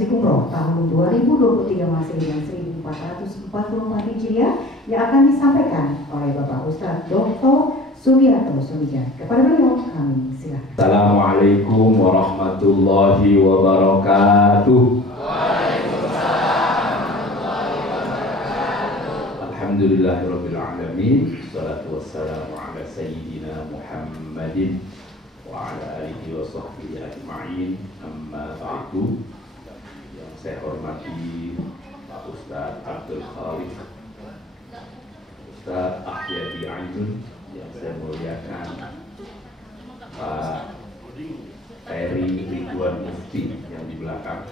manasik umroh tahun 2023 Masehi dan 1444 Hijriah yang akan disampaikan oleh Bapak Ustadz Dr. Sugiarto Sumijan. Kepada beliau kami silakan. Assalamualaikum warahmatullahi wabarakatuh. Alhamdulillahirabbil alamin. Wassalatu wassalamu ala sayyidina Muhammadin wa ala alihi wa sahbihi ajma'in. Amma ba'du. Yang saya hormati Pak Ustadz Abdul Khaliq, Ustadz Ahyadi Ainun, yang saya muliakan Pak Ferry Ridwan Mufti yang di belakang,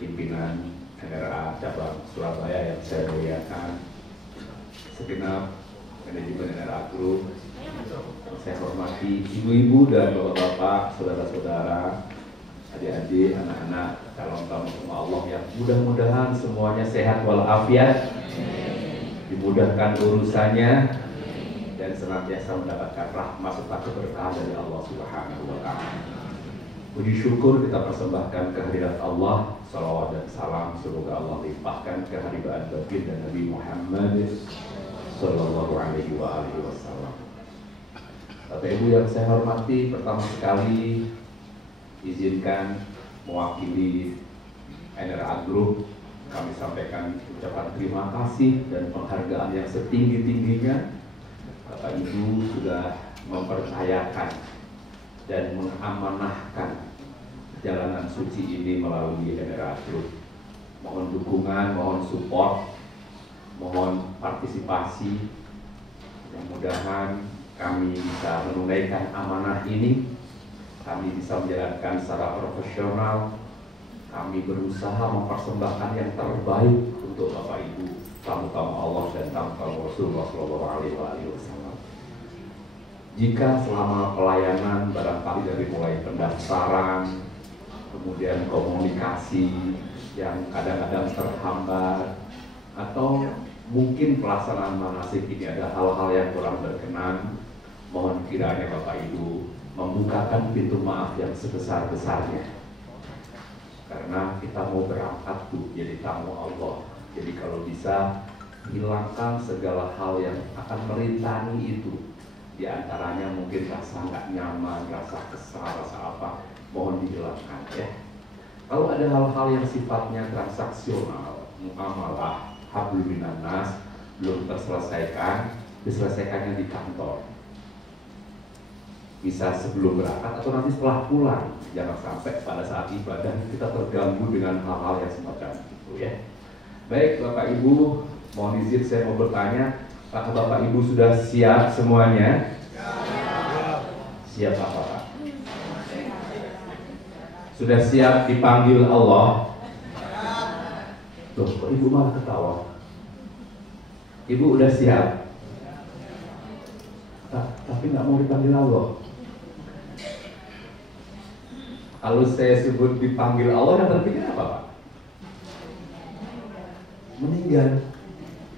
pimpinan NRA cabang Surabaya yang saya muliakan, segenap manajemen NRA Group yang saya hormati, ibu-ibu dan bapak-bapak, saudara-saudara, adik-adik, anak-anak, calon tamu rumah Allah yang mudah-mudahan semuanya sehat walafiat, dimudahkan urusannya, dan senantiasa mendapatkan rahmat serta keberkahan dari Allah Subhanahu wa Ta'ala. Puji syukur kita persembahkan kehadirat Allah, salawat dan salam semoga Allah limpahkan kehadiran baginda Nabi Muhammad Sallallahu Alaihi Wasallam. Bapak Ibu yang saya hormati, pertama sekali izinkan mewakili NRA Group kami sampaikan ucapan terima kasih dan penghargaan yang setinggi-tingginya. Bapak Ibu sudah mempercayakan dan mengamanahkan perjalanan suci ini melalui NRA Group. Mohon dukungan, mohon support, mohon partisipasi. Mudah-mudahan kami bisa menunaikan amanah ini, kami bisa menjalankan secara profesional, kami berusaha mempersembahkan yang terbaik untuk Bapak Ibu, tamu-tamu Allah dan tamu-tamu Rasulullah SAW. Jika selama pelayanan barangkali dari mulai pendaftaran, kemudian komunikasi yang kadang-kadang terhambat, atau mungkin pelaksanaan manasik ini ada hal-hal yang kurang berkenan, mohon kiranya Bapak Ibu membukakan pintu maaf yang sebesar-besarnya. Karena kita mau berangkat tuh jadi tamu Allah. Jadi kalau bisa hilangkan segala hal yang akan merintangi itu. Di antaranya mungkin rasa nggak nyaman, rasa kesal, rasa apa, mohon dihilangkan ya. Kalau ada hal-hal yang sifatnya transaksional, muamalah, hablum minan nas, belum terselesaikan, diselesaikannya di kantor. Bisa sebelum berangkat atau nanti setelah pulang. Jangan sampai pada saat ibadah kita terganggu dengan hal-hal yang semacam itu ya. Baik Bapak Ibu, mohon izin saya mau bertanya, apakah Bapak Ibu sudah siap semuanya? Siap apa Pak? Sudah siap dipanggil Allah? Loh, kok Ibu malah ketawa? Ibu udah siap? Tapi nggak mau dipanggil Allah. Kalau saya sebut dipanggil Allah, yang terpikir apa Pak? Meninggal.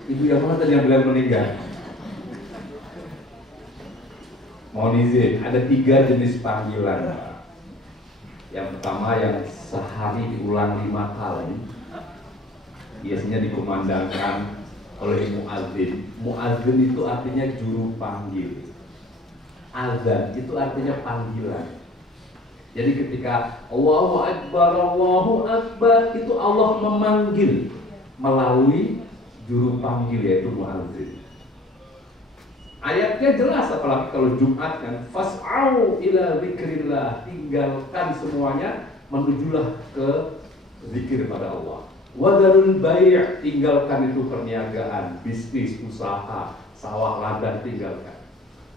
Ibu yang mana tadi yang bilang meninggal? Mohon izin, ada 3 jenis panggilan Pak. Yang pertama yang sehari diulang 5 kali, biasanya dikumandangkan oleh muadzin. Muadzin itu artinya juru panggil. Azan itu artinya panggilan. Jadi ketika Allahu Akbar itu Allah memanggil melalui juru panggil yaitu muadzin. Ayatnya jelas, apalagi kalau Jumat kan, fas'au ila dzikrillah, tinggalkan semuanya, menujulah ke zikir pada Allah. Wadarul bai', tinggalkan itu perniagaan, bisnis, usaha, sawah ladang, tinggalkan.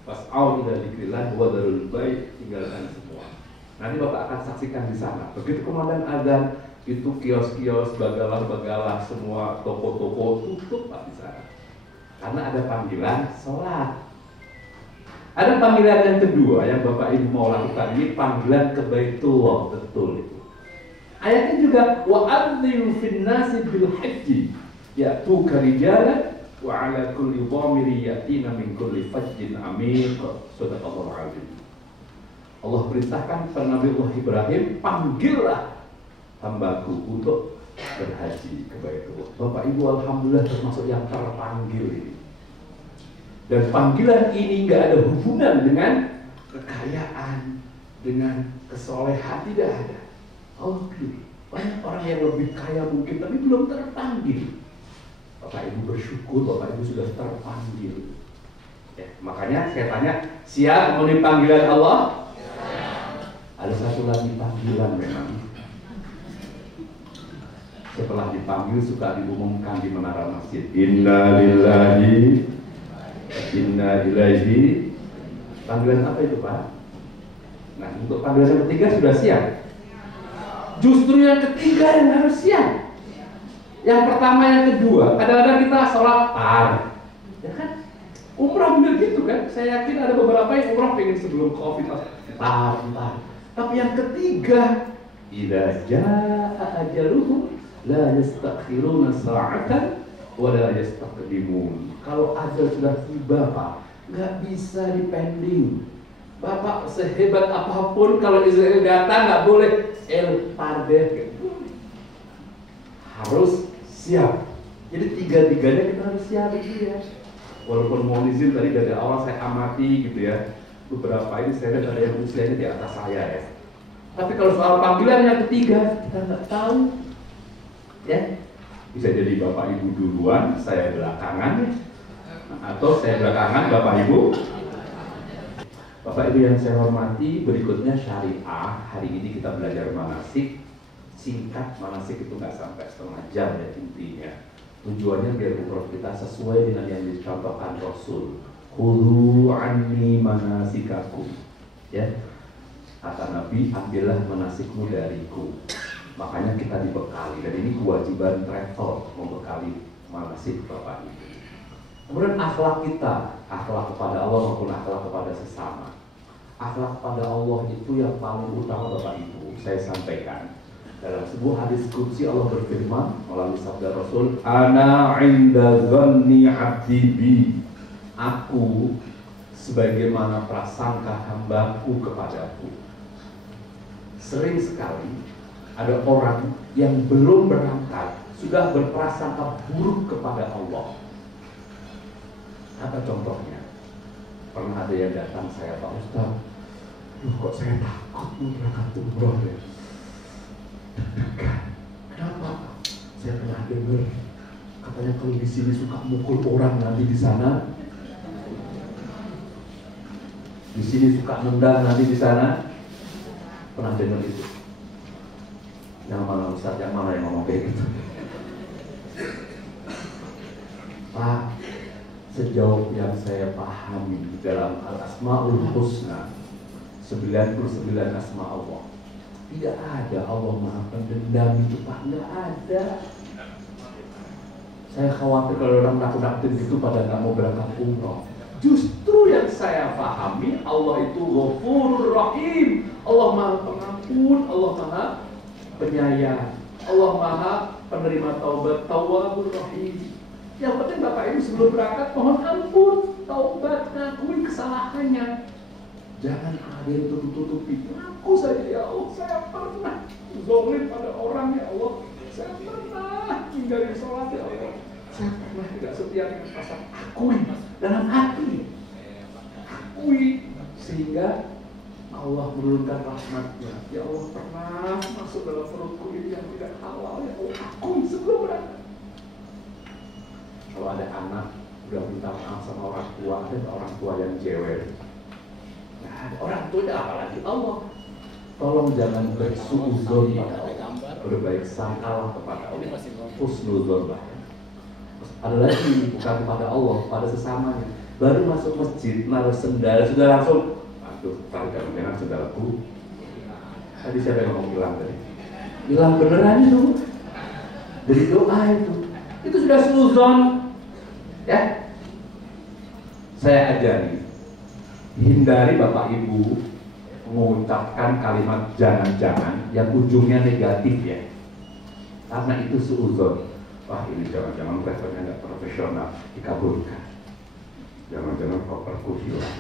Fas'au ila dzikrillah, wadarul bai', tinggalkan semua. Nanti Bapak akan saksikan di sana. Begitu komandan azan, itu kios-kios, bagalah-bagalah, semua toko-toko tutup Pak di sana. Karena ada panggilan sholat. Ada panggilan yang kedua yang Bapak Ibu mau lakukan, ini panggilan ke Baitullah, betul itu. Ayatnya juga wa'adzim fin nasi bil haji ya'tuka rijalan wa 'ala kulli dhamiri yatina min kulli fajjin 'amiq. Shadaqallahu 'azim. Allah perintahkan kepada Nabi Allah Ibrahim, panggillah hambaku untuk berhaji ke Baitullah. Bapak Ibu, alhamdulillah termasuk yang terpanggil ini. Dan panggilan ini nggak ada hubungan dengan kekayaan, dengan kesolehan, tidak ada. Allah pilih. Banyak orang yang lebih kaya mungkin, tapi belum terpanggil. Bapak Ibu bersyukur, Bapak Ibu sudah terpanggil. Ya, makanya saya tanya, siap memenuhi panggilan Allah? Ada satu lagi panggilan memang. Setelah dipanggil suka diumumkan di menara masjid. Inna lillahi, inna ilaihi. Panggilan apa itu, Pak? Nah, untuk panggilan yang ketiga sudah siap. Justru yang ketiga yang harus siap. Yang pertama, yang kedua. Kadang-kadang kita sholat par, ya kan? Umrah bener gitu kan? Saya yakin ada beberapa yang umrah pengen sebelum COVID par. Tapi yang ketiga, idza jaa ajaluhum la yastakhiruna sa'atan wa la yastaqdimun. Kalau ajal sudah tiba, Pak, nggak bisa dipending. Bapak sehebat apapun, kalau Israel datang nggak boleh el pardeh, harus siap. Jadi tiga-tiganya kita harus siap itu ya. Walaupun mau izin tadi dari awal saya amati gitu ya, beberapa ini saya lihat ada yang usianya di atas saya ya. Tapi kalau soal panggilan yang ketiga kita nggak tahu, ya bisa jadi Bapak Ibu duluan, saya belakangan, atau saya belakangan Bapak Ibu. Bapak Ibu yang saya hormati, berikutnya syariah. Hari ini kita belajar manasik. Singkat, manasik itu nggak sampai setengah jam ya intinya. Tujuannya biar umroh kita sesuai dengan yang dicontohkan Rasul. Khudhu anni manasikakum. Ya, kata Nabi, ambillah manasikmu dariku. Makanya kita dibekali. Dan ini kewajiban travel, membekali manasik Bapak Ibu. Kemudian akhlak kita, akhlak kepada Allah maupun akhlak kepada sesama. Akhlak kepada Allah itu yang paling utama Bapak Ibu. Saya sampaikan dalam sebuah hadis qudsi, Allah berfirman melalui sabda Rasul, Ana inda dhanni abdi bi. Aku sebagaimana prasangka hambaku kepadaku. Sering sekali ada orang yang belum berangkat sudah berprasangka buruk kepada Allah. Apa contohnya? Pernah ada yang datang, saya, Pak Ustaz, kok saya takut mau berangkat umroh ya? Kenapa? Saya pernah dengar katanya kalau di sini suka mukul orang, nanti di sana, di sini suka nendang, nanti di sana. Pernah dengar itu? Yang mana Ustaz? Yang mana yang ngomong kayak gitu? Pak, sejauh yang saya pahami dalam Al-Asma'ul Husna, 99 asma Allah, tidak ada Allah Maha Pendendam itu, Pak, nggak ada. Saya khawatir kalau orang nakut-nakutin gitu pada nggak mau berangkat umroh. Justru yang saya pahami, Allah itu Ghafurur Rahim. Allah Maha Pengampun, Allah Maha Penyayang, Allah Maha Penerima Taubat, Tawwabur Rahim. Yang penting Bapak Ibu sebelum berangkat mohon ampun, taubat, ngakui kesalahannya. Jangan ada yang tutup-tutupi. Aku saja, ya Allah, saya pernah zalim pada orang, ya Allah. Saya pernah tinggalin sholat, ya Allah. Saya pernah tidak setia dengan pasangan. Akui dalam hati, akui, sehingga Allah menurunkan rahmatnya. Ya Allah, pernah masuk dalam perutku ini yang tidak halal, ya Allah. Akui sebelum berangkat. Kalau ada anak udah minta maaf sama orang tua, ada orang tua yang cewek. Nah, orang tua apalagi Allah. Tolong jangan bersuudzon pada Allah, berbaik sangkalah kepada Allah, husnuzon lah. Ada lagi bukan kepada Allah, pada sesamanya. Baru masuk masjid, naruh sendal, sudah langsung, aduh, jangan sendalku. Tadi siapa yang ngomong hilang tadi? Hilang beneran itu, dari doa itu sudah suudzon. Ya, saya ajari, hindari Bapak Ibu mengucapkan kalimat jangan-jangan yang ujungnya negatif ya, karena itu suudzon. Wah, ini jangan-jangan travelnya nggak profesional, dikabulkan. Jangan-jangan perkusi lah,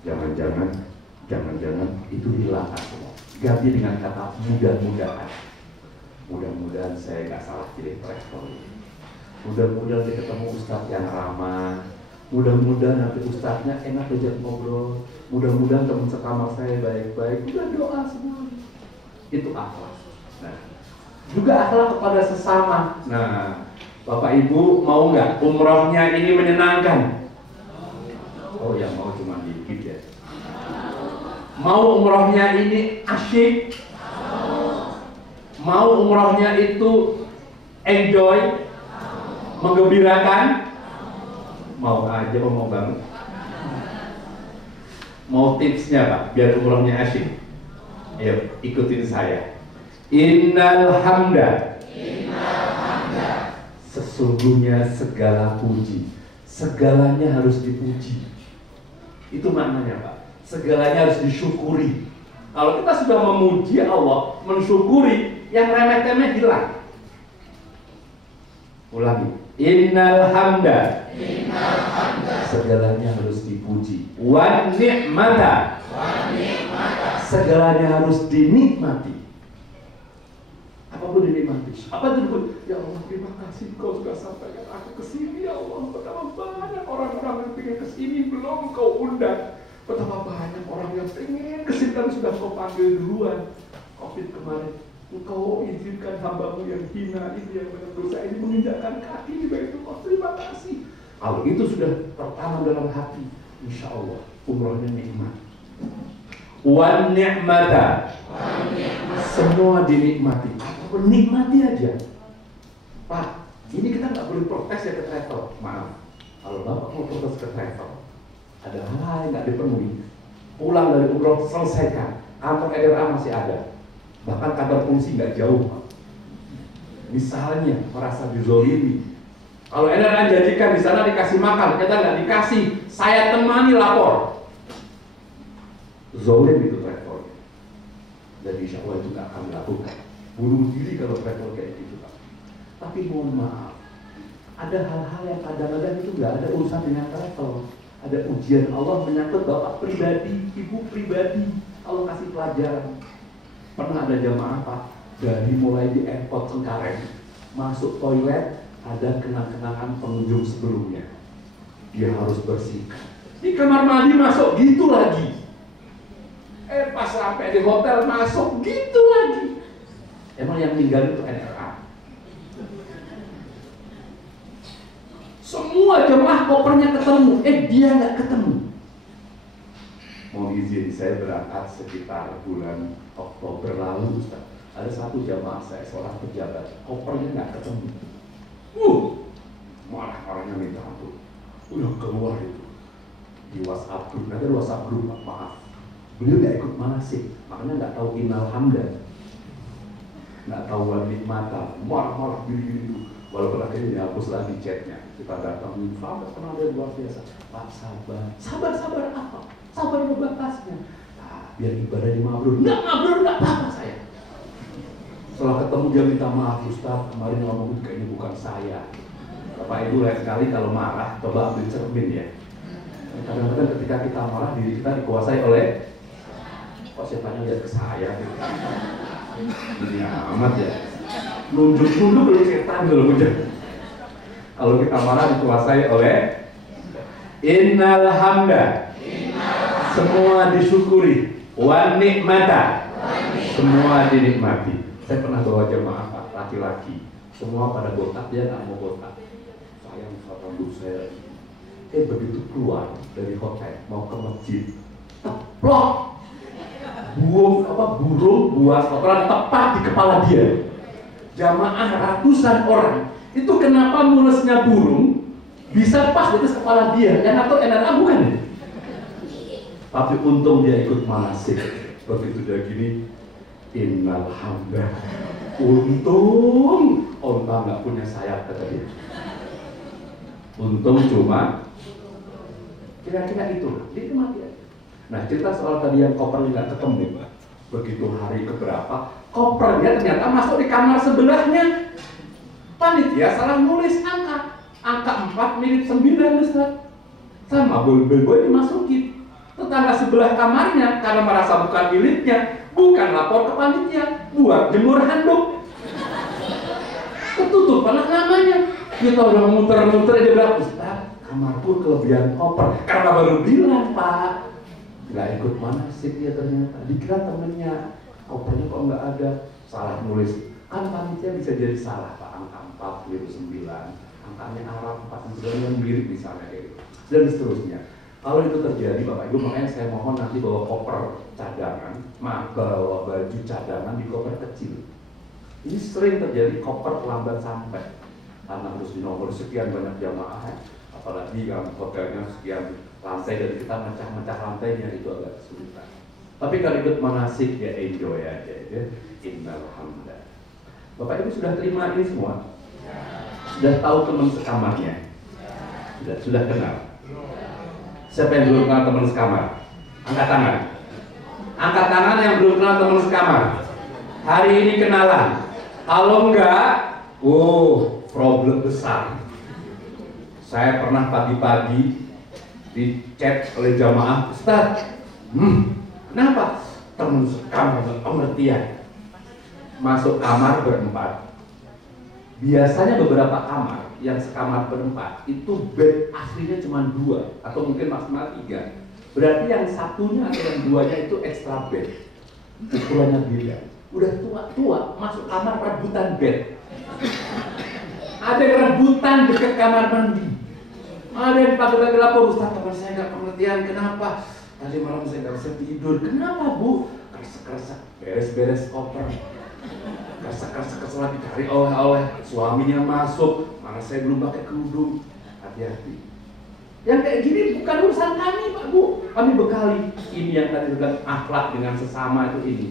jangan-jangan itu hilang semua. Ganti dengan kata mudah-mudahan. Mudah-mudahan saya nggak salah pilih travel. Mudah-mudahan saya ketemu ustadz yang ramah. Mudah-mudahan nanti ustadznya enak diajak ngobrol. Mudah-mudahan teman sekamar saya baik-baik. Udah doa semua. Itu akhlak. Nah, juga akhlak kepada sesama. Nah, Bapak Ibu mau nggak umrohnya ini menyenangkan? Oh, yang mau cuma dikit ya. Mau umrohnya ini asyik? Mau umrohnya itu enjoy? Menggembirakan? Mau aja, mau banget. Mau tipsnya Pak, biar umrohnya asyik? Ayo, ikutin saya. Innal hamda, sesungguhnya segala puji, segalanya harus dipuji. Itu maknanya Pak. Segalanya harus disyukuri. Kalau kita sudah memuji Allah, mensyukuri, yang remeh-temeh hilang. Ulangi. Innal hamda, segalanya harus dipuji. Wan ni'mata, segalanya harus dinikmati. Apapun dinikmati. Apa itu? Ya Allah, terima kasih Kau sudah sampaikan aku ke sini. Ya Allah, betapa banyak orang-orang yang ingin ke sini belum Kau undang. Betapa banyak orang yang pengen kesini tapi sudah Kau panggil duluan. Covid kemarin, Engkau izinkan hambamu yang hina ini, yang berdosa ini menginjakkan kaki di Baitullah. Terima kasih. Kalau itu sudah tertanam dalam hati, insya Allah umrohnya nikmat. Wan ni'mata, semua dinikmati. Apapun nikmati aja. Pak, ini kita nggak boleh protes ya ke travel. Maaf, kalau Bapak mau protes ke travel, ada hal yang nggak dipenuhi. Pulang dari umroh selesaikan, kantor LRA masih ada, bahkan kantor polisi nggak jauh. Misalnya merasa dizolimi, kalau LRA janjikan di sana dikasih makan, kita nggak dikasih, saya temani lapor. Zolim itu travel. Jadi insya Allah itu nggak akan dilakukan. Bunuh diri kalau travel kayak gitu Pak. Tapi mohon maaf, ada hal-hal yang kadang-kadang itu nggak ada urusan dengan travel. Ada ujian Allah menyangkut Bapak pribadi, Ibu pribadi. Allah kasih pelajaran. Pernah ada jamaah Pak, dari mulai di airport Cengkareng masuk toilet ada kenang-kenangan pengunjung sebelumnya. Dia harus bersihkan. Di kamar mandi masuk gitu lagi. Pas sampai di hotel masuk gitu lagi. Emang yang tinggal itu NRA. Semua jemaah kopernya ketemu, dia nggak ketemu. Mohon izin, saya berangkat sekitar bulan Oktober lalu, Ustaz. Ada satu jamaah saya, seorang pejabat, kopernya nggak ketemu. Malah orangnya minta ampun. Udah keluar itu di WhatsApp group, ada WhatsApp group, maaf. Beliau nggak ikut manasik, makanya nggak tahu innal hamda, nggak tahu wan nikmata, marah-marah gini-gini. Walaupun akhirnya dihapus lagi chatnya. Kita datang, Pak, kenal dia luar biasa. Pak, sabar. Sabar apa? Sabar batasnya. Nah, biar ibadahnya mabrur. Nggak mabrur, nggak apa-apa saya. Setelah ketemu dia minta maaf, Ustaz, kemarin ngomong kayaknya bukan saya. Bapak Ibu lain sekali kalau marah, coba ambil cermin ya. Kadang-kadang ketika kita marah, diri kita dikuasai oleh kok siapanya lihat ke saya gitu. Ini amat ya. Nunjuk-nunjuk oleh setan dulu. Kalau kita marah dikuasai oleh innal hamda, semua disyukuri, wan nikmata, semua dinikmati. Saya pernah bawa jemaah Pak, laki-laki, semua pada botak, dia nggak mau botak. Sayang rambut saya. Begitu keluar dari hotel mau ke masjid, teplok, burung buas kotoran tepat di kepala dia. Jamaah ratusan orang, itu kenapa mulesnya burung bisa pas di atas kepala dia? Yang atau NRA bukan? Tapi untung dia ikut manasik. Begitu dia gini, innal hamda, untung onta nggak punya sayap kata dia. Untung cuma kira-kira itu mati aja. Nah, cerita soal tadi yang kopernya nggak ketemu, begitu hari keberapa kopernya ternyata masuk di kamar sebelahnya. Panitia salah nulis angka 4 mirip 9 Ustaz. Sama bel-bel dimasukin. Tetangga sebelah kamarnya karena merasa bukan miliknya, bukan lapor ke panitia, buat jemur handuk. Ketutupan namanya. Kita udah muter-muter, dia bilang, Ustaz, kamarku kelebihan koper. Karena baru bilang, Pak. Nggak ikut manasik dia ternyata. Dikira temennya, kopernya kok nggak ada. Salah nulis. Kan panitia bisa jadi salah, Pak. Angka 4, keliru 9. Angkanya Arab, 49 yang mirip misalnya kayak gitu. Dan seterusnya. Kalau itu terjadi, Bapak Ibu, makanya saya mohon nanti bawa koper cadangan, bawa baju cadangan di koper kecil. Ini sering terjadi, koper terlambat sampai karena harus dinomor sekian banyak jamaah, apalagi yang hotelnya sekian lantai dan kita mecah-mecah lantainya itu agak kesulitan. Tapi kalau ikut manasik ya enjoy aja ya. Innalhamdulillah. Bapak Ibu sudah terima ini semua? Sudah tahu teman sekamarnya? Sudah kenal? Siapa yang belum kenal teman sekamar? Angkat tangan. Angkat tangan yang belum kenal teman sekamar. Hari ini kenalan. Kalau enggak, problem besar. Saya pernah pagi-pagi di chat oleh jamaah, Ustaz, kenapa? Teman sekamar pengertian. Masuk kamar berempat. Biasanya beberapa kamar yang sekamar berempat itu bed aslinya cuma 2 atau mungkin maksimal 3. Berarti yang satunya atau yang 2-nya itu extra bed. Ukurannya beda. Udah tua-tua masuk kamar rebutan bed. Ada yang rebutan dekat kamar mandi. Ada yang pagi-pagi lapor, Ustaz, teman saya nggak pengertian, kenapa? Tadi malam saya nggak bisa tidur. Kenapa, Bu? Kerasa-kerasa beres-beres koper. Kerasa-kerasa lagi cari oleh-oleh. Suaminya masuk, mana saya belum pakai kerudung. Hati-hati. Yang kayak gini bukan urusan kami, Pak Bu. Kami bekali. Ini yang tadi bilang akhlak dengan sesama itu ini.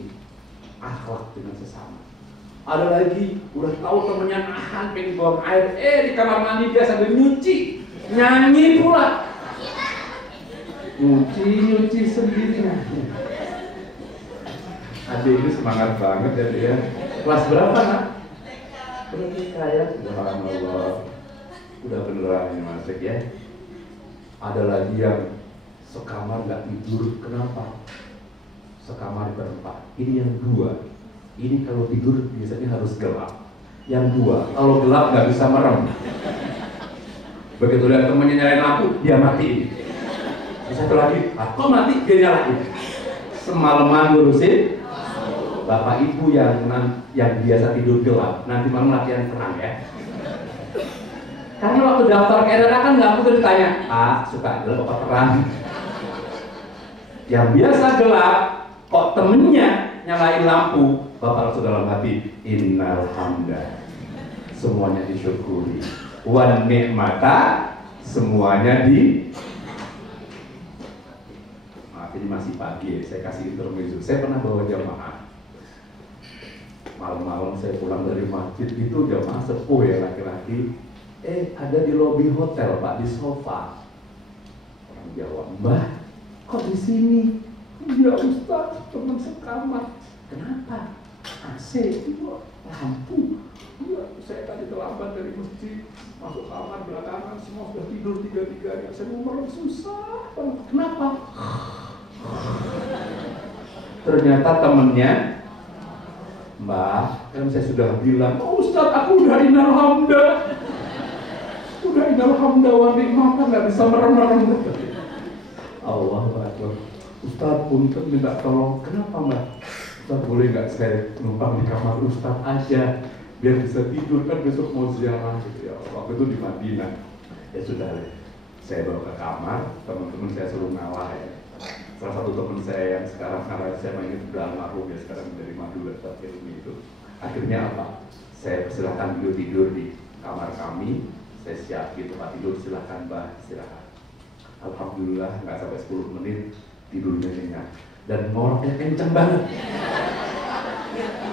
Akhlak dengan sesama. Ada lagi, udah tahu temennya nahan pengen buang air, di kamar mandi dia sambil nyuci, nyanyi pula, nyuci sendiri. Adik ini semangat banget ya dia. Kelas berapa nak? Berarti kayak subhanallah. Udah beneran ini masuk ya. Ada lagi yang sekamar nggak tidur, kenapa? Sekamar berempat. Ini yang 2. Ini kalau tidur biasanya harus gelap. Yang 2, kalau gelap nggak bisa merem. Begitu lihat temennya nyalain lampu, dia matiin. Satu lagi, kok mati? Dia nyalain. Semalaman ngurusin Bapak Ibu yang biasa tidur gelap, nanti malam latihan terang ya. Karena waktu daftar KRA kan nggak perlu ditanya, suka gelap apa terang. Yang biasa gelap, kok temennya nyalain lampu, Bapak langsung dalam hati, innalhamdulillah, semuanya disyukuri, wan ni'mata, semuanya di. Maaf ini masih pagi ya, saya kasih intermezzo. Saya pernah bawa jamaah. Malam-malam saya pulang dari masjid itu jamaah sepuh ya laki-laki. Ada di lobi hotel Pak, di sofa. Orang Jawa, Mbah, kok di sini? Ya Ustaz, teman sekamar. Kenapa? AC, lampu. Iya, saya tadi terlambat dari masjid, masuk kamar belakangan, semua sudah tidur 3-3-nya. Saya mau merem susah. Kenapa? Ternyata temennya, Mbak, kan saya sudah bilang, Ustaz, aku udah innalhamdulillah. Udah innalhamdulillah wa ni'mata, nggak bisa merem-merem. Allah Akbar. Ustaz, punten minta tolong. Kenapa Mbak? Ustaz, boleh nggak saya numpang di kamar Ustaz aja, biar bisa tidur, kan besok mau ziarah gitu ya. Waktu itu di Madinah. Ya sudah, saya bawa ke kamar, teman-teman saya suruh ngalah ya. Salah satu teman saya yang sekarang karena saya mainin sudah almarhum ya, sekarang dari Madura tapi itu. Akhirnya apa? Saya persilahkan beliau tidur di kamar kami. Saya siapin tempat tidur, silahkan Mbah istirahat. Alhamdulillah nggak sampai 10 menit tidurnya nyenyak dan ngoroknya kenceng banget.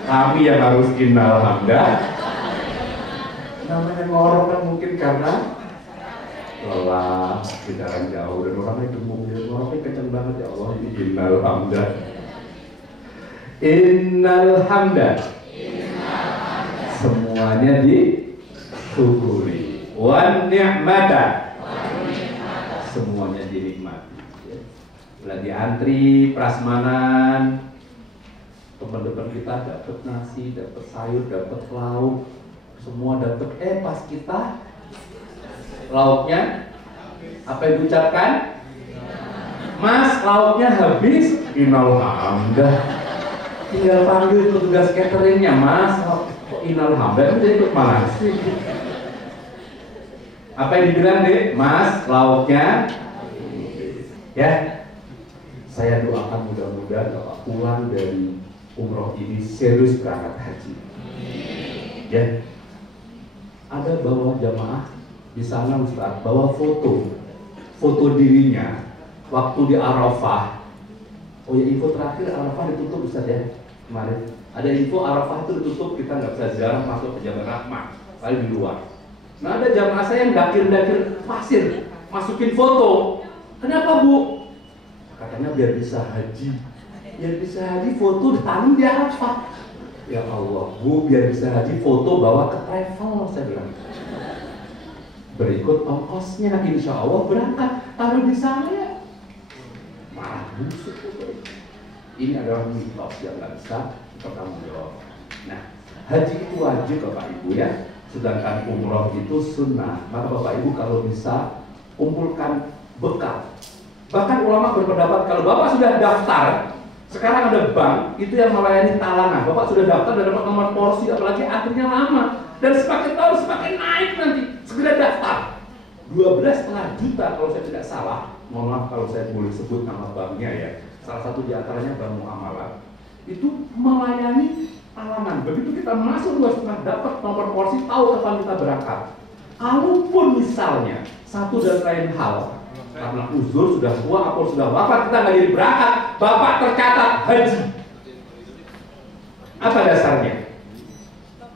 Kami yang harus innalhamdulillah. Namanya ngorok kan mungkin karena lelah, jalan jauh dan orangnya gemuk, dia ngoroknya kenceng banget. Ya Allah, ini innalhamdulillah. Innalhamdulillah. Semuanya disyukuri. Wan ni'mata, semuanya dinikmati. Lagi antri prasmanan, Teman-teman kita dapat nasi, dapat sayur, dapat lauk, semua dapat. Pas kita lauknya apa yang diucapkan? Mas, lauknya habis. Innalhamdulillah. Tinggal panggil petugas cateringnya, Mas. Kok innalhamdulillah itu ikut mana sih? Apa yang dibilang deh? Mas, lauknya ya. Saya doakan mudah-mudahan Bapak pulang dari umroh ini serius berangkat haji. Ya. Ada bawa jamaah di sana Ustaz, bawa foto dirinya waktu di Arafah. Oh ya, info terakhir Arafah ditutup Ustaz ya kemarin. Ada info Arafah itu ditutup, kita nggak bisa ziarah masuk ke Jabal Rahmah, paling di luar. Nah ada jamaah saya yang dakir pasir, masukin foto. Kenapa Bu? Katanya biar bisa haji. Biar bisa haji foto ditanam di Arafah. Ya Allah Bu, biar bisa haji foto bawa ke travel, saya bilang. Berikut ongkosnya, insya Allah berangkat. Taruh di sana ya. Marah busuk. Ini adalah mitos yang nggak bisa bertanggung jawab. Nah, haji itu wajib Bapak Ibu ya. Sedangkan umroh itu sunnah. Maka Bapak Ibu kalau bisa kumpulkan bekal. Bahkan ulama berpendapat kalau Bapak sudah daftar, sekarang ada bank itu yang melayani talangan. Bapak sudah daftar dan dapat nomor porsi, apalagi antrinya lama. Dan semakin tahun semakin naik nanti. Segera daftar. 12,5 juta kalau saya tidak salah. Mohon maaf kalau saya boleh sebut nama banknya ya. Salah satu di antaranya Bank Muamalah. Itu melayani talangan. Begitu kita masuk 2,5 dapat nomor porsi, tahu kapan kita berangkat. Kalaupun misalnya satu dan lain hal, karena uzur sudah tua atau sudah wafat kita nggak jadi berangkat, Bapak tercatat haji. Apa dasarnya?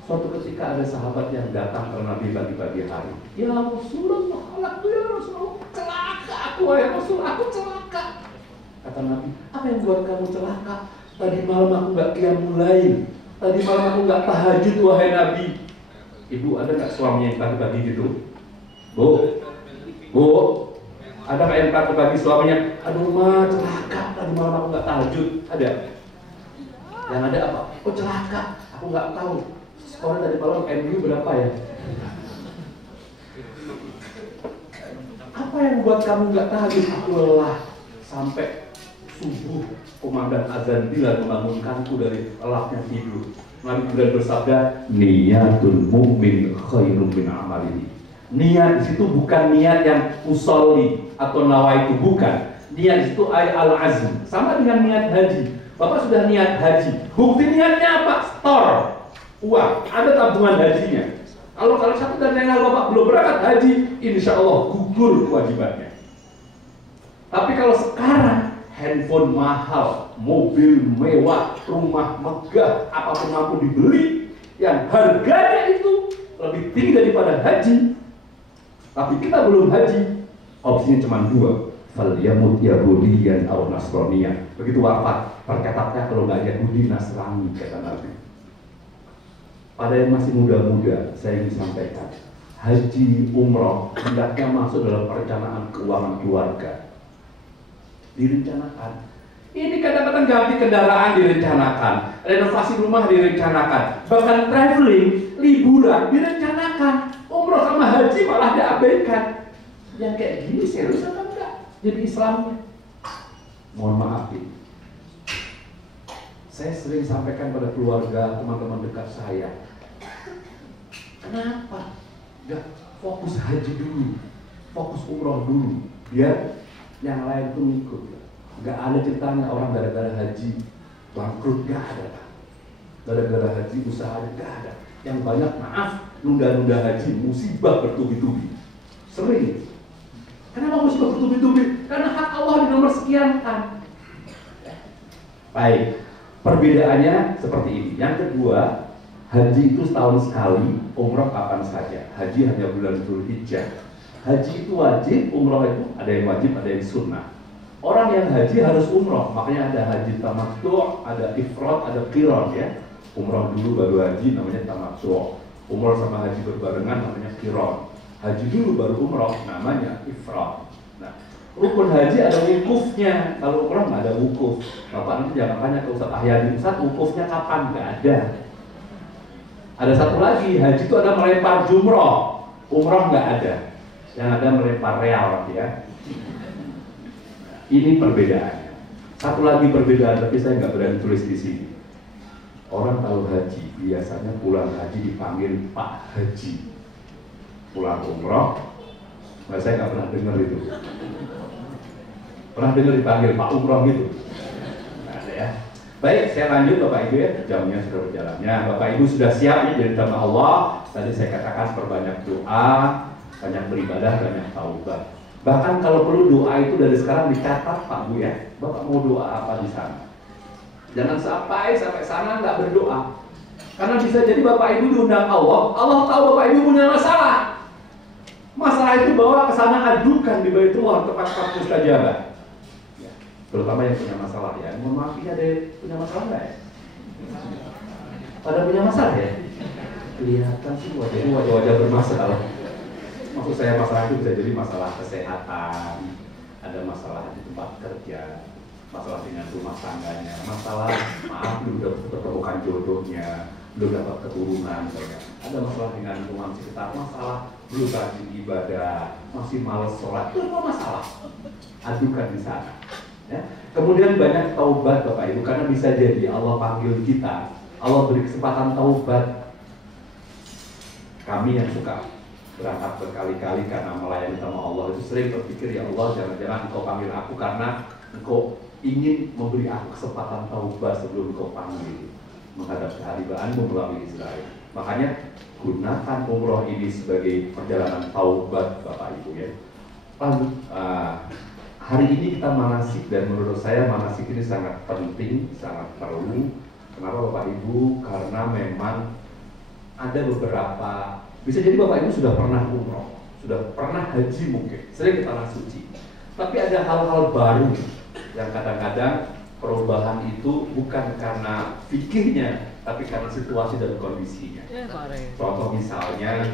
Suatu ketika ada sahabat yang datang ke Nabi pagi-pagi hari. Ya Rasulullah, ya Rasulullah, celaka aku ya Rasul, aku celaka. Kata Nabi, apa yang buat kamu celaka? Tadi malam aku nggak qiyamul lail, tadi malam aku nggak tahajud wahai Nabi. Ibu ada nggak suaminya yang pagi-pagi gitu? Bu, ada nggak yang pagi-pagi suaminya? Aduh ma, celaka, tadi malam aku nggak tahajud. Ada? Yang ada apa? Oh celaka, aku nggak tahu. Sekolah dari malam MU berapa ya? Apa yang buat kamu nggak tahajud? Aku lelah sampai subuh. Komandan azan bila membangunkanku dari lelapnya tidur. Nabi kemudian bersabda, niatul mu'min khairun min amalihi. Niat di situ bukan niat yang usolli atau nawaitu, bukan. Niat di situ al-azm. Sama dengan niat haji. Bapak sudah niat haji. Bukti niatnya apa? Store uang, ada tabungan hajinya. Kalau satu dan lain hal Bapak belum berangkat haji, insya Allah gugur kewajibannya. Tapi kalau sekarang handphone mahal, mobil mewah, rumah megah, apapun mampu dibeli, yang harganya itu lebih tinggi daripada haji, tapi kita belum haji, opsinya cuma dua, falyamut yahudiyan atau nasroniyan. Begitu wafat, perkatatnya kalau nggak Yahudi, Nasrani, kata Nabi. Pada yang masih muda-muda, saya ingin sampaikan, haji umroh hendaknya masuk dalam perencanaan keuangan keluarga. Direncanakan. Ini kadang-kadang ganti kendaraan direncanakan, renovasi rumah direncanakan, bahkan traveling, liburan direncanakan. Umroh sama haji malah diabaikan. Yang kayak gini serius atau enggak? Jadi Islamnya. Mohon maaf ini. Saya sering sampaikan pada keluarga, teman-teman dekat saya. Kenapa? Gak fokus haji dulu, fokus umroh dulu, biar yang lain tuh ngikut. Gak ada ceritanya orang gara-gara haji bangkrut, gak ada. Gara-gara haji usahanya gak ada. Yang banyak maaf, nunda-nunda haji, musibah bertubi-tubi. Sering. Kenapa musibah bertubi-tubi? Karena hak Allah di nomor sekian kan. Baik, perbedaannya seperti ini. Yang kedua, haji itu setahun sekali, umroh kapan saja. Haji hanya bulan Dzulhijjah. Haji itu wajib, umroh itu ada yang wajib, ada yang sunnah. Orang yang haji harus umroh, makanya ada haji tamattu', ada ifrad, ada qiran ya. Umroh dulu baru haji namanya tamattu'. Umroh sama haji berbarengan namanya qiran. Haji dulu baru umroh namanya ifrad. Nah, Rukun haji ada wukufnya, kalau umroh nggak ada wukuf. Bapak nanti jangan tanya ke Ustaz Ahyadi, Ustaz wukufnya kapan? Nggak ada. Ada satu lagi, haji itu ada melempar jumroh, umroh nggak ada. Yang ada melempar real ya. Ini perbedaannya. Satu lagi perbedaan, tapi saya nggak berani tulis di sini. Orang kalau haji, biasanya pulang haji dipanggil Pak Haji. Pulang umroh, nah, saya nggak pernah dengar itu. Pernah dengar dipanggil Pak Umroh gitu? Nggak ada ya. Baik, saya lanjut Bapak Ibu ya, jamnya sudah berjalannya. Bapak Ibu sudah siap ya jadi tamu Allah. Tadi saya katakan perbanyak doa, banyak beribadah, banyak taubat. Bahkan kalau perlu doa itu dari sekarang dicatat Pak Bu ya. Bapak mau doa apa di sana? Jangan sampai sana nggak berdoa. Karena bisa jadi Bapak Ibu diundang Allah, Allah tahu Bapak Ibu punya masalah. Masalah itu bawa ke sana, adukan di Baitullah, tempat mustajabah. Terutama yang punya masalah ya. Mohon maaf, ini ada punya masalah nggak ya? Pada punya masalah ya? Kelihatan sih wajahnya wajah-wajah bermasalah. Maksud saya masalah itu bisa jadi masalah kesehatan, ada masalah di tempat kerja, masalah dengan rumah tangganya, masalah maaf belum bertemukan jodohnya, belum dapat keturunan, ada masalah dengan lingkungan sekitar, masalah belum rajin ibadah, masih malas sholat, itu apa masalah? Adukan di sana. Ya. Kemudian banyak taubat Bapak Ibu, karena bisa jadi Allah panggil kita, Allah beri kesempatan taubat. Kami yang suka berangkat berkali-kali karena melayani sama Allah itu sering berpikir, ya Allah jangan-jangan Engkau panggil aku karena Engkau ingin memberi aku kesempatan taubat sebelum Engkau panggil menghadap kehadiranmu melalui Israel. Makanya gunakan umroh ini sebagai perjalanan taubat Bapak Ibu ya. Lalu hari ini kita manasik, dan menurut saya manasik ini sangat penting, sangat perlu. Kenapa Bapak Ibu? Karena memang ada beberapa, bisa jadi Bapak Ibu sudah pernah umroh, sudah pernah haji mungkin, sering ke tanah suci. Tapi ada hal-hal baru yang kadang-kadang perubahan itu bukan karena fikirnya, tapi karena situasi dan kondisinya. Contoh misalnya,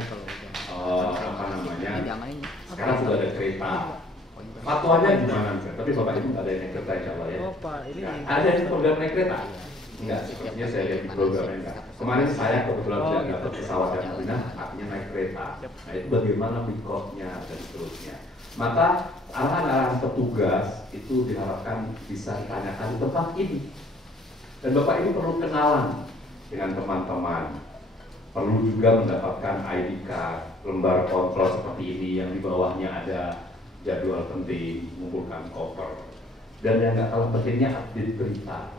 sekarang sudah ada kereta. Fatwanya gimana? Tapi Bapak Ibu nggak ada yang naik kereta insya Allah ya? Ada yang program naik kereta? Enggak, sepertinya saya lihat di programnya enggak. Kemarin saya kebetulan tidak dapat pesawat yang Madinah, artinya naik kereta. Nah itu bagaimana mikotnya dan seterusnya. Maka arahan-arahan petugas itu diharapkan bisa ditanyakan di tempat ini. Dan Bapak Ibu perlu kenalan dengan teman-teman. Perlu juga mendapatkan ID card, lembar kontrol seperti ini yang di bawahnya ada jadwal penting, mengumpulkan koper. Dan yang nggak kalah pentingnya update berita.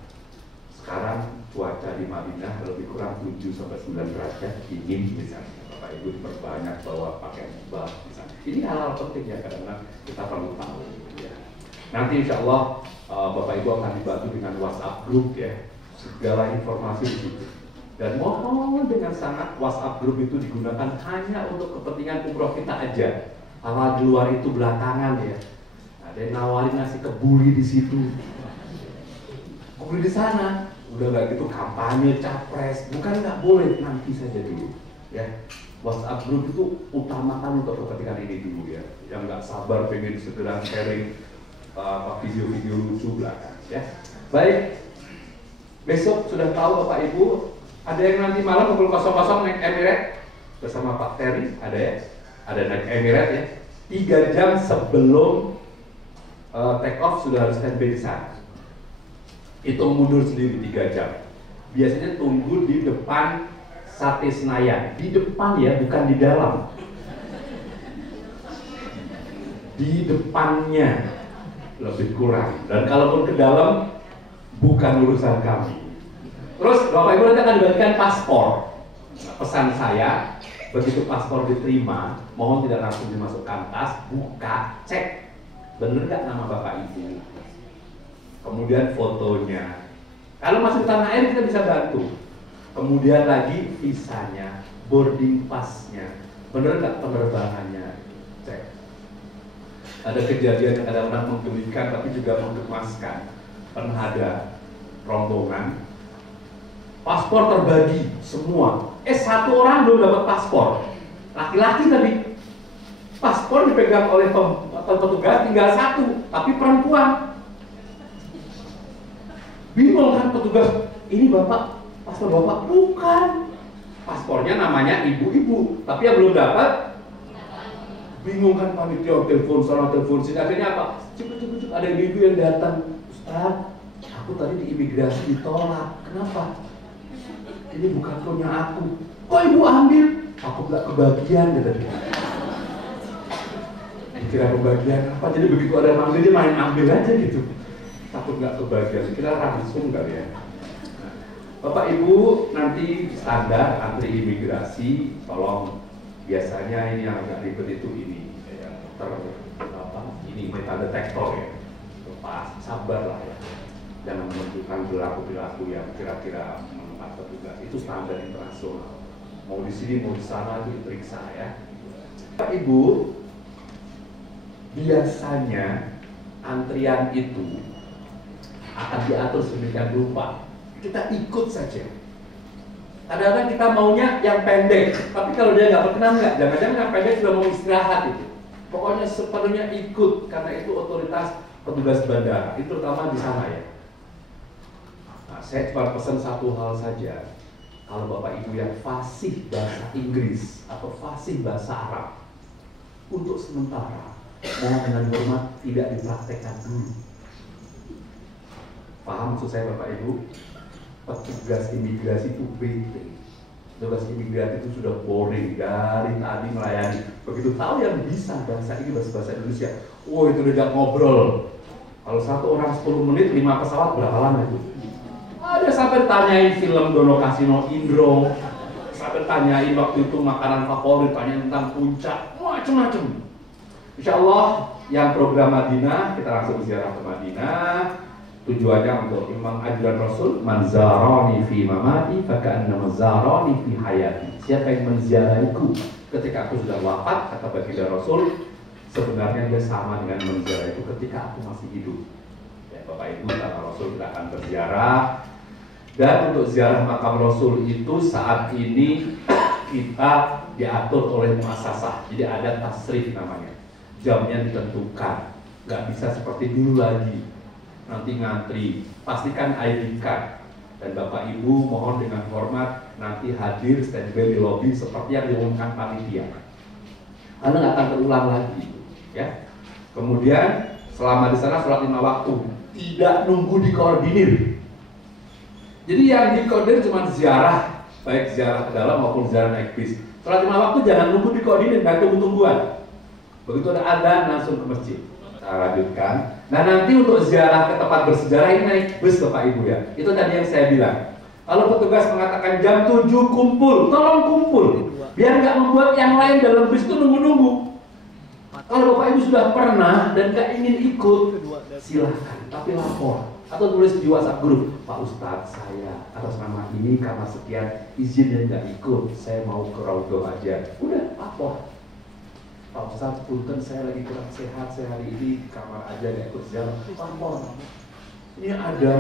Sekarang cuaca di Madinah lebih kurang 7-9 derajat dingin misalnya. Bapak Ibu diperbanyak bawa pakaian jubah misalnya. Ini hal-hal penting ya, kadang-kadang kita perlu tahu ya. Nanti insya Allah Bapak Ibu akan dibantu dengan WhatsApp group ya. Segala informasi di situ. Dan mohon dengan sangat WhatsApp group itu digunakan hanya untuk kepentingan umroh kita aja. Hal di luar itu belakangan ya. Ada yang nawarin nasi kebuli di situ. Kebuli di sana. Udah nggak gitu kampanye capres, bukan nggak boleh, nanti saja dulu ya. WhatsApp group itu utamakan untuk kepentingan ini dulu ya. Yang nggak sabar pengen segera sharing video-video lucu belakang ya. Baik, besok sudah tahu Bapak Ibu, ada yang nanti malam pukul 00 naik Emirates bersama Pak Terry, ada ya, ada naik Emirates ya. 3 jam sebelum take off sudah harus standby di sana. Hitung mundur sendiri 3 jam. Biasanya tunggu di depan Sate Senayan. Di depan ya, bukan di dalam. Di depannya lebih kurang. Dan kalaupun ke dalam, bukan urusan kami. Terus Bapak Ibu nanti akan dibagikan paspor. Nah, pesan saya, begitu paspor diterima, mohon tidak langsung dimasukkan tas, buka, cek. Bener nggak nama Bapak Ibu? Kemudian fotonya. Kalau masih di tanah air kita bisa bantu. Kemudian lagi visanya, boarding passnya, bener nggak penerbangannya? Cek. Ada kejadian yang kadang-kadang menggelikan tapi juga menggemaskan. Pernah ada rombongan, paspor terbagi semua. 1 orang belum dapat paspor, laki-laki tapi Paspor dipegang oleh petugas tinggal satu, tapi perempuan. Bingung kan petugas, ini bapak, paspor bapak? Bukan. Paspornya namanya ibu-ibu, tapi yang belum dapat. Bingung kan panitia, telepon sana telepon sini. Akhirnya apa? Cepet, ada ibu yang datang. Ustaz, aku tadi di imigrasi ditolak. Kenapa? Ini bukan punya aku. Kok ibu ambil? Aku nggak kebagian, kata dia. Dikira kebagian apa? Jadi begitu ada yang ambil, dia main ambil aja gitu. Takut nggak kebagian, kira langsung kali ya. Bapak Ibu nanti standar antri imigrasi, tolong biasanya ini yang agak ribet itu ini ini metal detektor ya. Pas sabar lah ya. Jangan menentukan perilaku yang kira-kira menempat petugas, itu standar internasional. Mau di sini mau di sana itu diperiksa ya. Bapak Ibu, biasanya antrian itu akan diatur sedemikian rupa. Kita ikut saja. Kadang-kadang kita maunya yang pendek, tapi kalau dia nggak berkenan nggak, jangan-jangan yang pendek sudah mau istirahat itu. Pokoknya sepenuhnya ikut, karena itu otoritas petugas bandara, itu terutama di sana ya. Nah, saya cuma pesan satu hal saja, kalau Bapak Ibu yang fasih bahasa Inggris atau fasih bahasa Arab, untuk sementara, mohon dengan hormat tidak dipraktekkan dulu. Paham maksud saya Bapak Ibu? Petugas imigrasi itu bete. Petugas imigrasi itu sudah boring dari tadi melayani. Begitu tahu yang bisa bahasa ini bahasa Indonesia, oh itu udah ngobrol. Kalau satu orang 10 menit 5 pesawat berapa lama itu? Ada sampai tanyain film Dono Kasino Indro, sampai tanyain waktu itu makanan favorit, tanyain tentang puncak, macam-macam. Insya Allah yang program Madinah kita langsung ziarah ke Madinah. Tujuannya untuk imam ajaran Rasul, man zarani fi mamati faka'annama zarani fi hayati. Siapa yang menziarahiku ketika aku sudah wafat, kata baginda Rasul, sebenarnya dia sama dengan menziarahiku ketika aku masih hidup. Ya, Bapak Ibu, kata Rasul kita akan berziarah. Dan untuk ziarah makam Rasul itu saat ini kita diatur oleh muasasah. Jadi ada tasrif namanya. Jamnya ditentukan, nggak bisa seperti dulu lagi. Nanti ngantri, pastikan ID card, dan Bapak Ibu mohon dengan hormat nanti hadir standby di lobi seperti yang diumumkan panitia. Anda nggak akan terulang lagi, ya. Kemudian selama di sana sholat 5 waktu, tidak nunggu dikoordinir. Jadi yang dikoordinir cuma ziarah, baik ziarah ke dalam maupun ziarah naik bis. Sholat 5 waktu jangan nunggu dikoordinir, nggak tunggu-tungguan. Begitu ada adzan langsung ke masjid. Kita lanjutkan. Nah nanti untuk ziarah ke tempat bersejarah ini naik bus Bapak Ibu ya. Itu tadi yang saya bilang. Kalau petugas mengatakan jam 7 kumpul, tolong kumpul. Biar nggak membuat yang lain dalam bus itu nunggu-nunggu. Kalau Bapak Ibu sudah pernah dan nggak ingin ikut, silahkan. Tapi lapor atau tulis di WhatsApp grup, Pak Ustadz saya atas nama ini karena sekian izin dan nggak ikut, saya mau ke Raudhah aja. Udah lapor. Pak Ustadz, punten saya lagi kurang sehat, saya hari ini di kamar aja gak ikut jalan. Lapor. Ini ada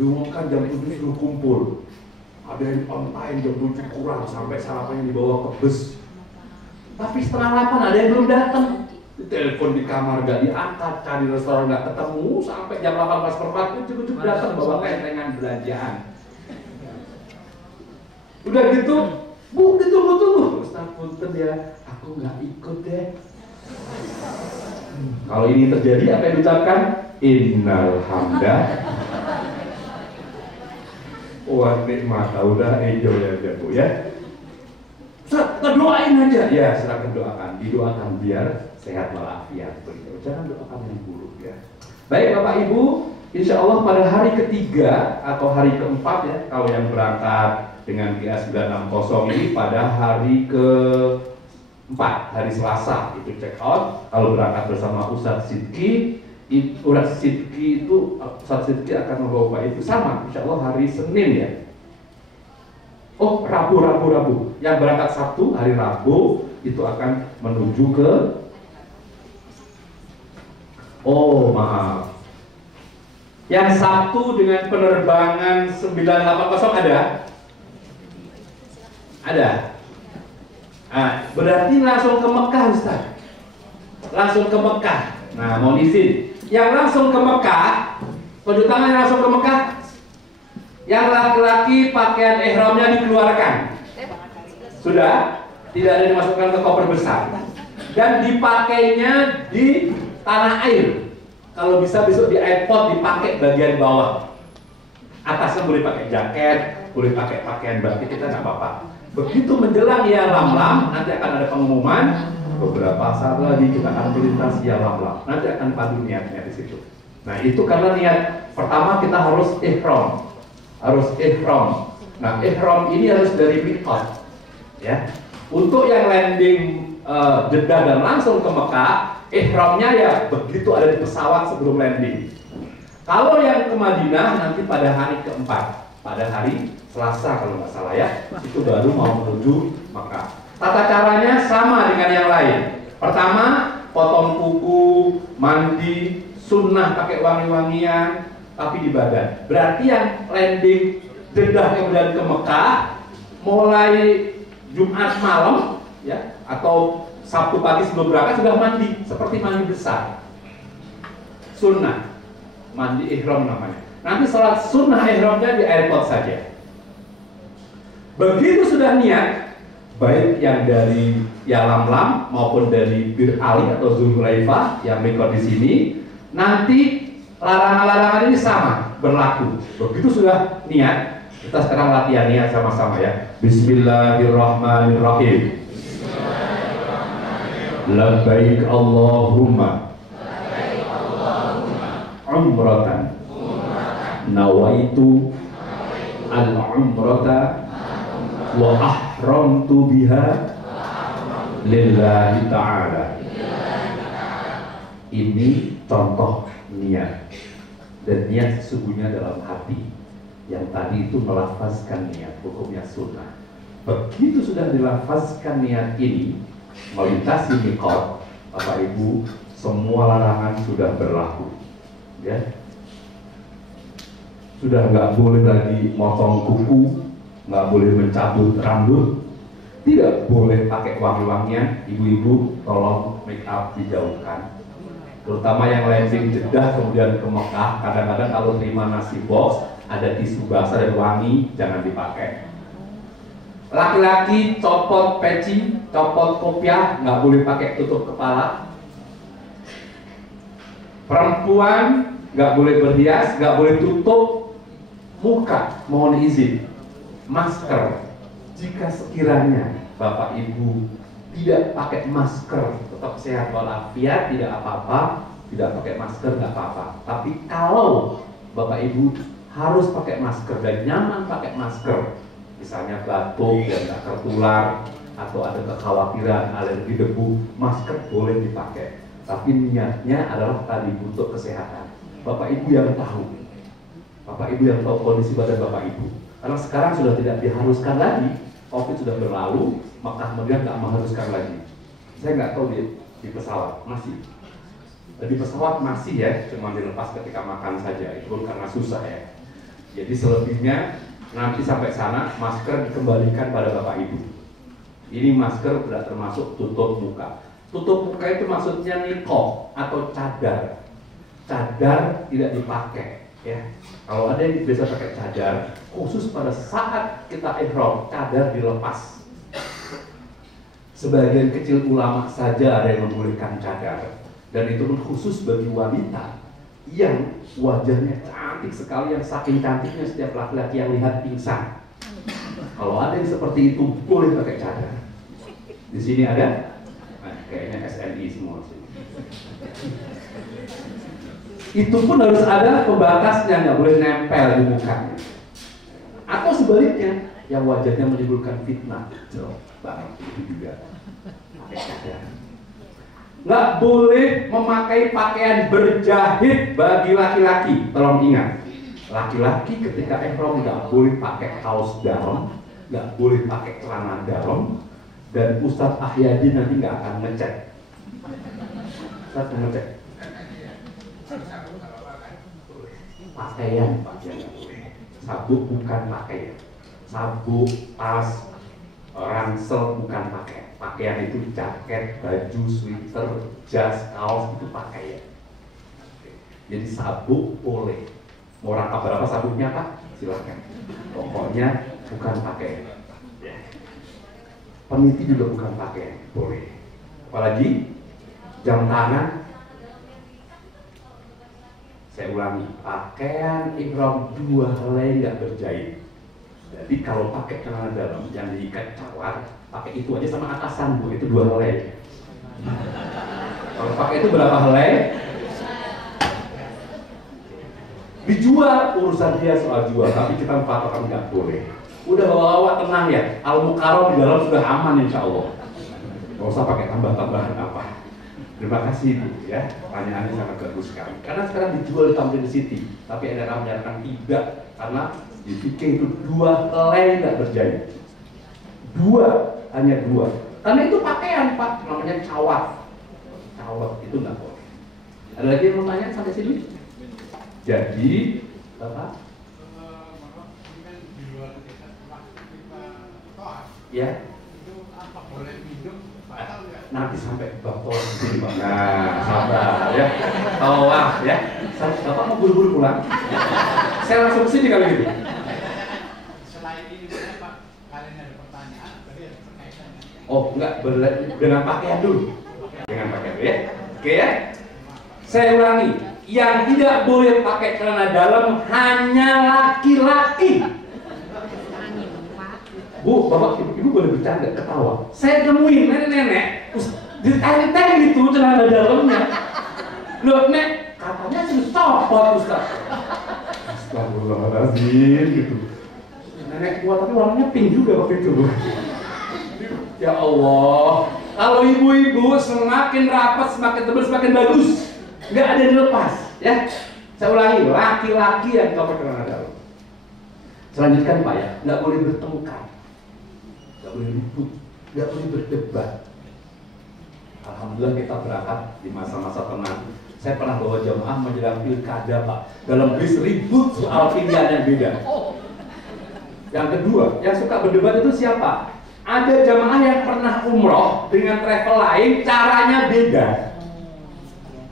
diumumkan jam 7 suruh kumpul. Ada yang on time jam 7 kurang sampai sarapannya dibawa ke bus. Tapi setengah 8 ada yang belum datang. Telepon di kamar gak diangkat, cari restoran gak ketemu, sampai jam 18:04 cukup datang bawa kentengan belanjaan. Udah gitu, Bu, ditunggu-tunggu. Ustadz, punten ya, aku nggak ikut deh. Kalau ini terjadi, apa yang diucapkan? Innal hamda. Wah, nikmat, udah enjoy aja Bu ya. Kita doain aja. Ya, silakan doakan. Didoakan biar sehat walafiat. Jangan doakan yang buruk ya. Baik Bapak Ibu, insya Allah pada hari ketiga atau hari keempat ya, kalau yang berangkat dengan GA960 ini pada hari ke-4, hari Selasa itu check out. Kalau berangkat bersama Ustadz Sidki, Ustadz Sidki akan membawa Bapak Ibu sama, insya Allah hari Senin ya. Oh, Rabu. Yang berangkat Sabtu, hari Rabu itu akan menuju ke, oh maaf, yang Sabtu dengan penerbangan 980 ada? Ada. Nah, berarti langsung ke Mekah Ustaz. langsung ke Mekah. Nah, mohon izin, yang langsung ke Mekah, tunjuk tangan yang langsung ke Mekah. Yang laki-laki pakaian ihramnya dikeluarkan. Sudah, tidak ada dimasukkan ke koper besar. Dan dipakainya di tanah air. Kalau bisa besok di airport dipakai bagian bawah. Atasnya boleh pakai jaket, boleh pakai pakaian batik, kita nggak apa-apa. Begitu menjelang ya lam-lam, nanti akan ada pengumuman. Beberapa saat lagi kita akan melintas ya lam-lam. Nanti akan padu niatnya di situ. Nah itu karena niat pertama kita harus ihram, Nah ihram ini harus dari miqat, ya. Untuk yang landing Jeddah dan langsung ke Mekah, ihramnya ya begitu ada di pesawat sebelum landing. Kalau yang ke Madinah nanti pada hari keempat, pada hari Selasa kalau nggak salah ya, itu baru mau menuju Mekah. Tata caranya sama dengan yang lain. Pertama, potong kuku, mandi, sunnah pakai wangi-wangian, tapi di badan. Berarti yang landing Jeddah kemudian ke Mekah, mulai Jumat malam, ya, atau Sabtu pagi sebelum berangkat sudah mandi, seperti mandi besar. Sunnah. Mandi ihram namanya. Nanti sholat sunnah ihramnya di airport saja. Begitu sudah niat, baik yang dari Yalamlam maupun dari Bir Ali atau Zulhulaifah yang mikot di sini, nanti larangan-larangan ini sama berlaku. Begitu sudah niat, kita sekarang latihan niat sama-sama ya. Bismillahirrahmanirrahim. Labbaik Allahumma umratan nawaitu al-umrata wa ahramtu biha lillahi ta'ala. Ini contoh niat, dan niat sesungguhnya dalam hati. Yang tadi itu melafazkan niat, hukumnya sunnah. Begitu sudah dilafazkan niat ini melintasi miqat, Bapak Ibu, semua larangan sudah berlaku. Ya, sudah nggak boleh lagi motong kuku, nggak boleh mencabut rambut, tidak boleh pakai wangi-wangian. Ibu-ibu tolong make up dijauhkan, terutama yang landing Jeddah kemudian ke Mekah. Kadang-kadang kalau terima nasi box ada tisu basah dan wangi, jangan dipakai. Laki-laki copot peci, copot kopiah, nggak boleh pakai tutup kepala. Perempuan nggak boleh berhias, nggak boleh tutup muka. Mohon izin, masker. Jika sekiranya Bapak Ibu tidak pakai masker, tetap sehat walafiat, tidak apa-apa. Tidak pakai masker nggak apa-apa. Tapi kalau Bapak Ibu harus pakai masker dan nyaman pakai masker, misalnya batuk dan nggak tertular, atau ada kekhawatiran alergi debu, masker boleh dipakai. Tapi niatnya adalah tadi untuk kesehatan. Bapak Ibu yang tahu, Bapak Ibu yang tahu kondisi badan Bapak Ibu. Karena sekarang sudah tidak diharuskan lagi, COVID sudah berlalu, maka kemudian nggak mengharuskan lagi. Saya nggak tahu di pesawat masih. Di pesawat masih ya, cuma dilepas ketika makan saja. Itu pun karena susah ya. Jadi selebihnya nanti sampai sana masker dikembalikan pada Bapak Ibu. Ini masker tidak termasuk tutup muka. Tutup muka itu maksudnya niqab atau cadar. Cadar tidak dipakai, ya. Kalau ada yang biasa pakai cadar, khusus pada saat kita ihram, cadar dilepas. Sebagian kecil ulama saja ada yang membolehkan cadar, dan itu pun khusus bagi wanita yang wajahnya cantik sekali, yang saking cantiknya setiap laki-laki yang lihat pingsan. Kalau ada yang seperti itu boleh pakai cadar. Di sini ada. Kayaknya SNI semua sih. Itu pun harus ada pembatasnya, nggak boleh nempel di mukanya. Atau sebaliknya, yang wajahnya menimbulkan fitnah, banget itu juga pakai cadar. Nggak boleh memakai pakaian berjahit bagi laki-laki. Tolong ingat, laki-laki ketika ihram nggak boleh pakai kaos dalam, nggak boleh pakai celana dalam. Dan Ustadz Ahyadi nanti nggak akan ngecek. Ustadz ngecek pakaian nggak boleh. Sabuk bukan pakaian. Sabuk, tas, Ransel bukan pakaian. Pakaian itu jaket, baju, sweater, jas, kaos itu pakaian. Jadi sabuk boleh. Mau rangkap berapa sabuknya Pak? Silahkan. Pokoknya bukan pakaian. Peniti juga bukan pakaian, boleh. Apalagi jam tangan. Saya ulangi, pakaian ihram 2 helai nggak berjahit. Jadi kalau pakai celana dalam yang diikat cawat, pakai itu aja sama atasan Bu, itu 2 helai. Kalau pakai itu berapa helai? Dijual, urusan dia soal jual, tapi kita patokan nggak boleh. Udah bawa tenang ya, Al-Mukarram di dalam sudah aman insya Allah. Nggak usah pakai tambah-tambahan apa. Terima kasih Bu ya, pertanyaannya sangat bagus sekali. Karena sekarang dijual di Tamrin City, tapi NRA menyatakan tidak, karena di fikih itu 2 helai nggak berjahit. 2, hanya 2. Karena itu pakaian Pak, namanya cawat. Cawat itu nggak boleh. Ada lagi yang mau tanya sampai sini? Jadi, Bapak? Ya. Nanti sampai Bapak sini Pak. Nah, sabar ya. Tawaf ya. Bapak mau buru-buru pulang? Saya langsung sini kalau gitu. Selain ini Pak, kalian ada pertanyaan, berarti ada perkaitan. Oh, enggak, dengan pakaian dulu. Dengan pakaian ya. Oke ya. Saya ulangi, yang tidak boleh pakai celana dalam hanya laki-laki. Bu, Bapak, Ibu boleh bercanda, ketawa. Saya temuin nenek-nenek, diteng-teng gitu celana dalamnya. Loh, Nek, katanya sudah copot, Ustaz. Astagfirullahaladzim, gitu. Nenek tua, tapi warnanya pink juga waktu itu, Bu. Ya Allah, kalau ibu-ibu semakin rapat, semakin tebal, semakin bagus. Nggak ada yang dilepas, ya. Saya ulangi, laki-laki yang pakai celana dalam. Selanjutkan Pak ya, nggak boleh bertengkar. Nggak boleh ribut, nggak boleh berdebat. Alhamdulillah kita berangkat di masa-masa tenang. Saya pernah bawa jamaah menjelang pilkada Pak, dalam bis ribut soal pilihan yang beda. Yang kedua, yang suka berdebat itu siapa? Ada jamaah yang pernah umroh dengan travel lain, caranya beda.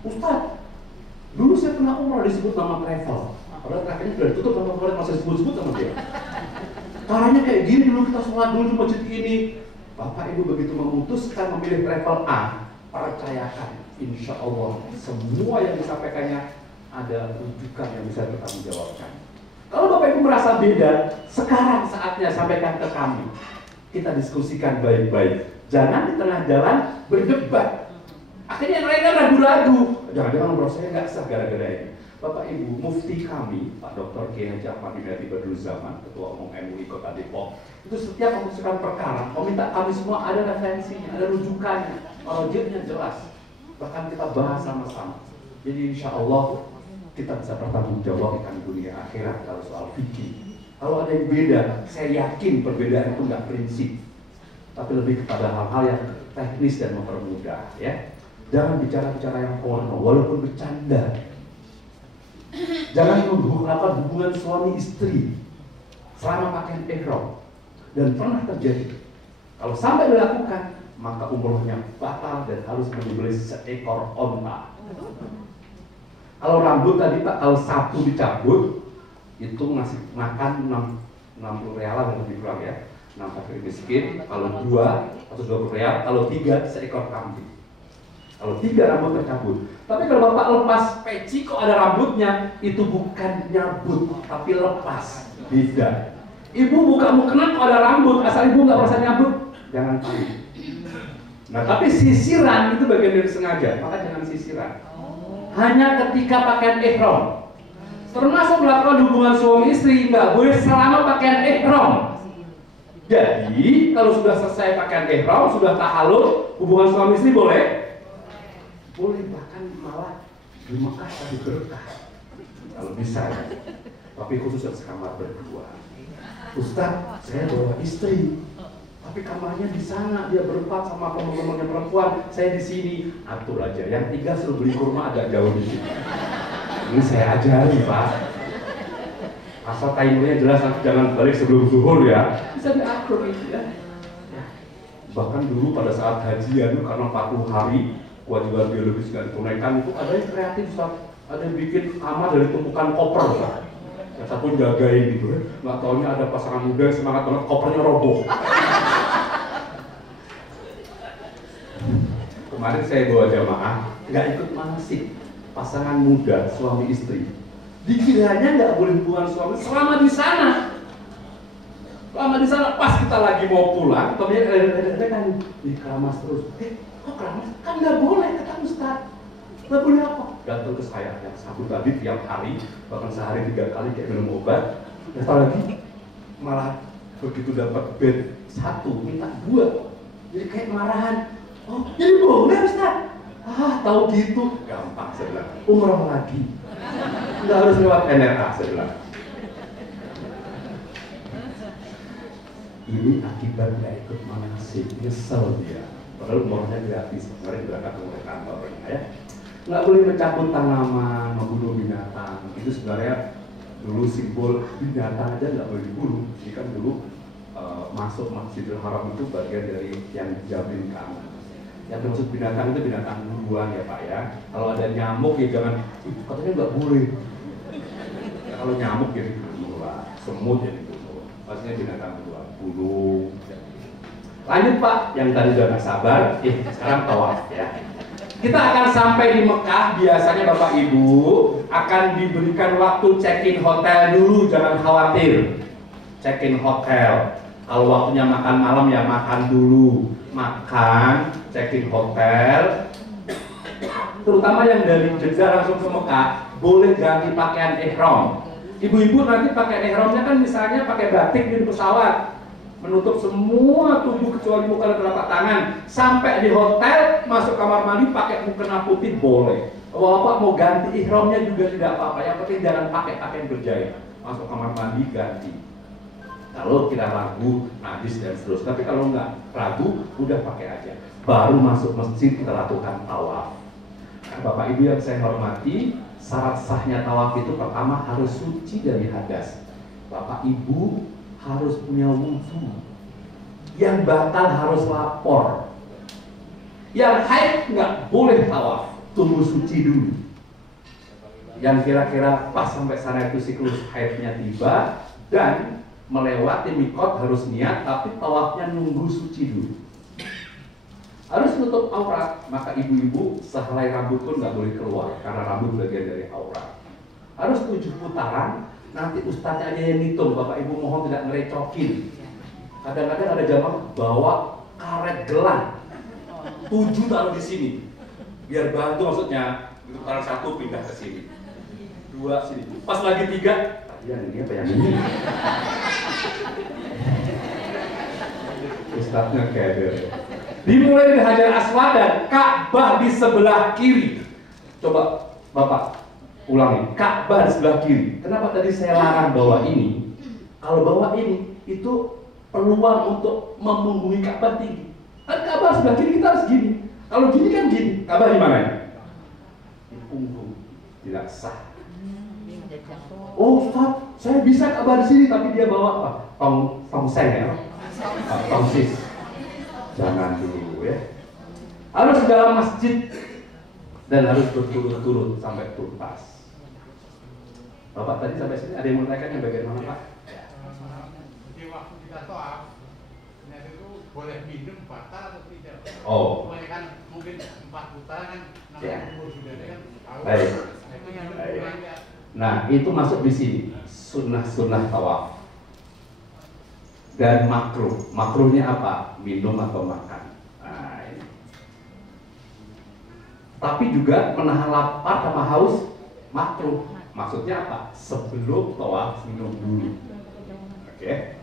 Ustaz, dulu saya pernah umroh disebut nama travel. Padahal travelnya sudah ditutup, sama masih disebut-sebut sama dia. Caranya kayak gini, dulu kita sholat dulu di masjid ini. Bapak Ibu begitu memutuskan memilih travel A, percayakan, insya Allah semua yang disampaikannya ada rujukan yang bisa bertanggungjawabkan. Kalau Bapak Ibu merasa beda, sekarang saatnya sampaikan ke kami. Kita diskusikan baik-baik. Jangan di tengah jalan berdebat. Akhirnya yang lainnya ragu-ragu. Jangan-jangan umroh saya nggak sah gara-gara ini. Bapak Ibu, mufti kami, Pak Dr. Kiai Haji Ahmad Hidayat Badrul Zaman, Ketua Umum MUI Kota Depok, itu setiap memutuskan perkara, meminta kami semua ada referensinya, ada rujukannya, marja'nya jelas. Bahkan kita bahas sama-sama. Jadi insya Allah kita bisa bertanggung jawabkan dunia akhirat kalau soal fikih. Kalau ada yang beda, saya yakin perbedaan itu nggak prinsip, tapi lebih kepada hal-hal yang teknis dan mempermudah. Ya, jangan bicara-bicara yang porno, walaupun bercanda. Jangan melakukan hubungan suami istri selama pakaian ihram, dan pernah terjadi. Kalau sampai dilakukan, maka umrohnya batal dan harus menyembelih seekor onta. Kalau rambut tadi Pak, kalau 1 dicabut, itu ngasih makan 60 real atau lebih kurang ya, 6 fakir miskin. Kalau 2 atau 20 real, kalau 3 seekor kambing. Kalau 3 rambut tercabut. Tapi kalau Bapak lepas peci kok ada rambutnya, itu bukan nyabut, tapi lepas. Beda. Ibu buka mukena kok ada rambut, asal ibu nggak merasa nyabut, jangan panik. Nah, tapi sisiran itu bagian dari sengaja, maka jangan sisiran. Hanya ketika pakaian ihram. Termasuk melakukan hubungan suami istri nggak boleh selama pakaian ihram. Jadi kalau sudah selesai pakaian ihram, sudah tahallul, hubungan suami istri boleh? Boleh, bahkan malah di Mekah tadi berkah kalau bisa ya. Tapi khusus yang sekamar berdua. Ustaz, saya bawa istri, tapi kamarnya di sana, dia berempat sama teman-temannya perempuan, saya di sini. Atur aja, yang 3 suruh beli kurma agak jauh di sini. Ini saya ajari Pak, asal timenya jelas, jangan balik sebelum zuhur ya. Bisa diatur itu ya. Bahkan dulu pada saat hajian karena 40 hari kewajiban biologis nggak ditunaikan itu ada yang kreatif, Ustaz. Ada yang bikin kamar dari tumpukan koper, Ustaz. Yang satu jagain gitu, nggak taunya ada pasangan muda yang semangat banget, kopernya roboh. Kemarin saya bawa jamaah, nggak ikut manasik, pasangan muda, suami istri. Dikiranya nggak boleh hubungan suami selama di sana. Selama di sana, pas kita lagi mau pulang, temennya kan di keramas terus. Kok keramas? Kan nggak boleh, kata Ustaz. Nggak boleh apa? Datang ke saya yang satu tadi tiap hari, bahkan sehari 3 kali kayak minum obat. Datang lagi, malah begitu dapat bed 1 minta 2, jadi kayak marahan. Oh, jadi boleh Ustaz? Ah, tahu gitu, gampang saya bilang. Umroh lagi, nggak harus lewat NRA saya bilang. Ini akibat nggak ikut manasik, nyesel dia. Padahal umrohnya gratis, kemarin berangkat ke kantornya ya. Nggak boleh mencabut tanaman, membunuh binatang. Itu sebenarnya dulu simbol binatang aja nggak boleh dibunuh. Ini kan dulu masuk Masjidil Haram itu bagian dari yang dijamin keamanan. Yang maksud binatang itu binatang buruan ya Pak ya. Kalau ada nyamuk ya jangan, katanya nggak boleh. Ya, kalau nyamuk ya dibunuh lah, semut ya dibunuh. Maksudnya binatang buruan, burung. Lanjut Pak, yang tadi udah nggak sabar, sekarang tawaf ya. Kita akan sampai di Mekah, biasanya Bapak Ibu akan diberikan waktu check-in hotel dulu, jangan khawatir. Check-in hotel. Kalau waktunya makan malam ya makan dulu. Makan, check-in hotel. Terutama yang dari Jeddah langsung ke Mekah, boleh ganti pakaian ihram. Ibu-ibu nanti pakaian ihramnya kan misalnya pakai batik di pesawat, menutup semua tubuh kecuali muka dan telapak tangan. Sampai di hotel, masuk kamar mandi pakai mukena putih boleh. Bapak mau ganti ihramnya juga tidak apa-apa. Yang penting jangan pakai pakaian berjahit. Masuk kamar mandi ganti. Kalau kita ragu, najis dan seterusnya. Tapi kalau nggak ragu, udah pakai aja. Baru masuk masjid kita lakukan tawaf. Nah, Bapak Ibu yang saya hormati, syarat sahnya tawaf itu pertama harus suci dari hadas. Bapak Ibu harus punya wudhu. Yang batal harus lapor. Yang haid nggak boleh tawaf, tunggu suci dulu. Yang kira-kira pas sampai sana itu siklus haidnya tiba dan melewati mikot harus niat, tapi tawafnya nunggu suci dulu. Harus nutup aurat, maka ibu-ibu sehelai rambut pun nggak boleh keluar karena rambut bagian dari aurat. Harus 7 putaran. Nanti ustadznya aja yang ngitung, Bapak Ibu mohon tidak ngerecokin. Kadang-kadang ada jamaah bawa karet gelang, 7 taruh di sini, biar bantu maksudnya. Putaran 1 pindah ke sini, 2 sini, pas lagi 3, yang ini apa yang ini? Ustadznya keder. Dimulai dari Hajar Aswad dan Ka'bah di sebelah kiri. Coba Bapak ulangi, Ka'bah di sebelah kiri. Kenapa tadi saya larang bawa ini? Kalau bawa ini, itu peluang untuk memunggungi Ka'bah tinggi. Kan Ka'bah sebelah kiri kita harus gini. Kalau gini kan gini. Ka'bah di mana? Di punggung. Tidak sah. Oh Ustaz, saya bisa Ka'bah di sini, tapi dia bawa apa? Tongseng ya? Tongsis. Jangan dulu ya. Harus di dalam masjid dan harus berturut-turut sampai tuntas. Bapak tadi sampai sini ada yang mau tanyakan yang bagian mana Pak? Di waktu kita tawaf, itu boleh minum batal atau tidak? Oh. Kan mungkin 4 putaran kan, Ya. umur sudah ada kan. Baik. Itu yang Baik. Nah itu masuk di sini sunnah-sunnah tawaf. Dan makruh. Makruhnya apa? Minum atau makan. Nah, ini. Tapi juga menahan lapar sama haus makruh. Maksudnya apa? Sebelum tawaf minum dulu. Oke?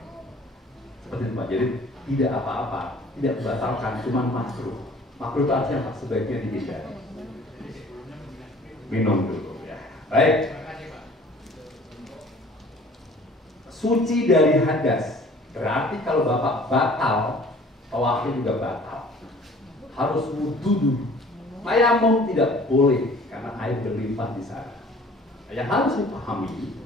Seperti itu Pak. Jadi tidak apa-apa, tidak membatalkan, cuma makruh. Makruh itu artinya apa? Sebaiknya dihindari. Minum dulu ya. Baik. Suci dari hadas. Berarti kalau Bapak batal, tawafnya juga batal. Harus wudhu dulu. Tayamum tidak boleh karena air berlimpah di sana. Yang harus dipahami,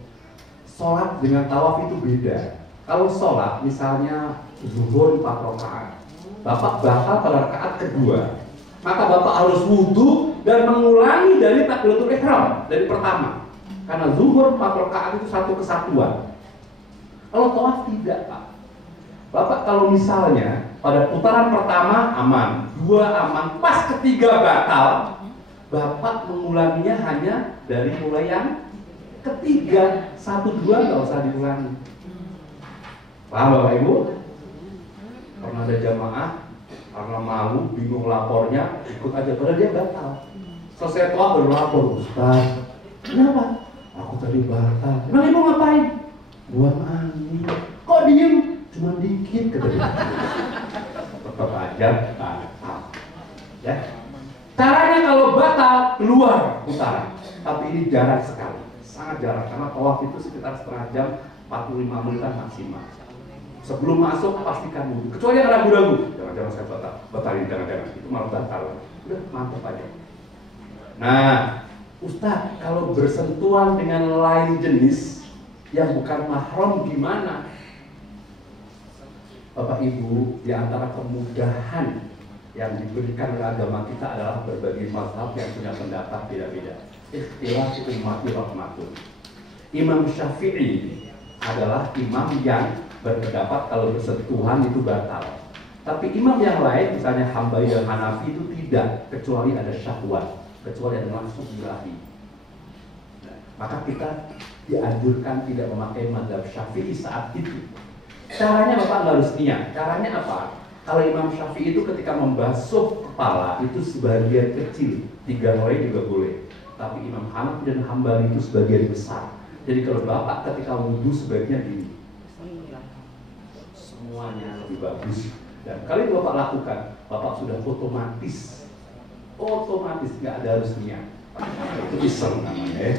sholat dengan tawaf itu beda. Kalau sholat misalnya zuhur 4 rakaat, Bapak batal pada rakaat kedua, maka Bapak harus wudhu dan mengulangi dari takbiratul ihram dari pertama. Karena zuhur 4 rakaat itu satu kesatuan. Kalau tawaf tidak, Pak. Bapak kalau misalnya pada putaran pertama aman, 2 aman, pas ketiga batal, Bapak mengulanginya hanya dari mulai yang ketiga, 1, 2 nggak usah diulangi. Paham Bapak Ibu? Pernah ada jamaah karena malu, bingung lapornya, ikut aja, padahal dia batal. Selesai tawaf baru lapor, Ustaz, kenapa? Aku tadi batal. Emang ibu ngapain? Buat mandi. Kok diem? Cuma dikit katanya. Tetap aja batal. Ya. Caranya kalau batal keluar putaran, tapi ini jarang sekali, sangat jarang karena tawaf itu sekitar setengah jam, 45 menitan maksimal. Sebelum masuk pastikan wudhu. Kecuali yang ragu-ragu, jangan-jangan saya batalin, jangan-jangan itu malah batal. Udah mantap aja. Nah, Ustaz, kalau bersentuhan dengan lain jenis yang bukan mahram gimana? Bapak Ibu, di antara kemudahan yang diberikan oleh agama kita adalah berbagai mazhab yang punya pendapat beda-beda. Ikhtilaf ummati rahmatun. Imam Syafi'i adalah imam yang berpendapat kalau bersentuhan itu batal. Tapi imam yang lain, misalnya Hambali dan Hanafi itu tidak, kecuali ada syahwat, kecuali ada langsung birahi. Nah, maka kita dianjurkan tidak memakai mazhab Syafi'i saat itu. Caranya Bapak nggak harus niat. Caranya apa? Kalau Imam Syafi'i itu ketika membasuh kepala itu sebagian kecil, 3 helai juga boleh. Tapi Imam Hanafi dan Hambali itu sebagian besar. Jadi kalau Bapak ketika wudhu sebaiknya gini, semuanya lebih bagus. Dan kali itu Bapak lakukan, Bapak sudah otomatis nggak ada harus niat. Itu iseng namanya ya.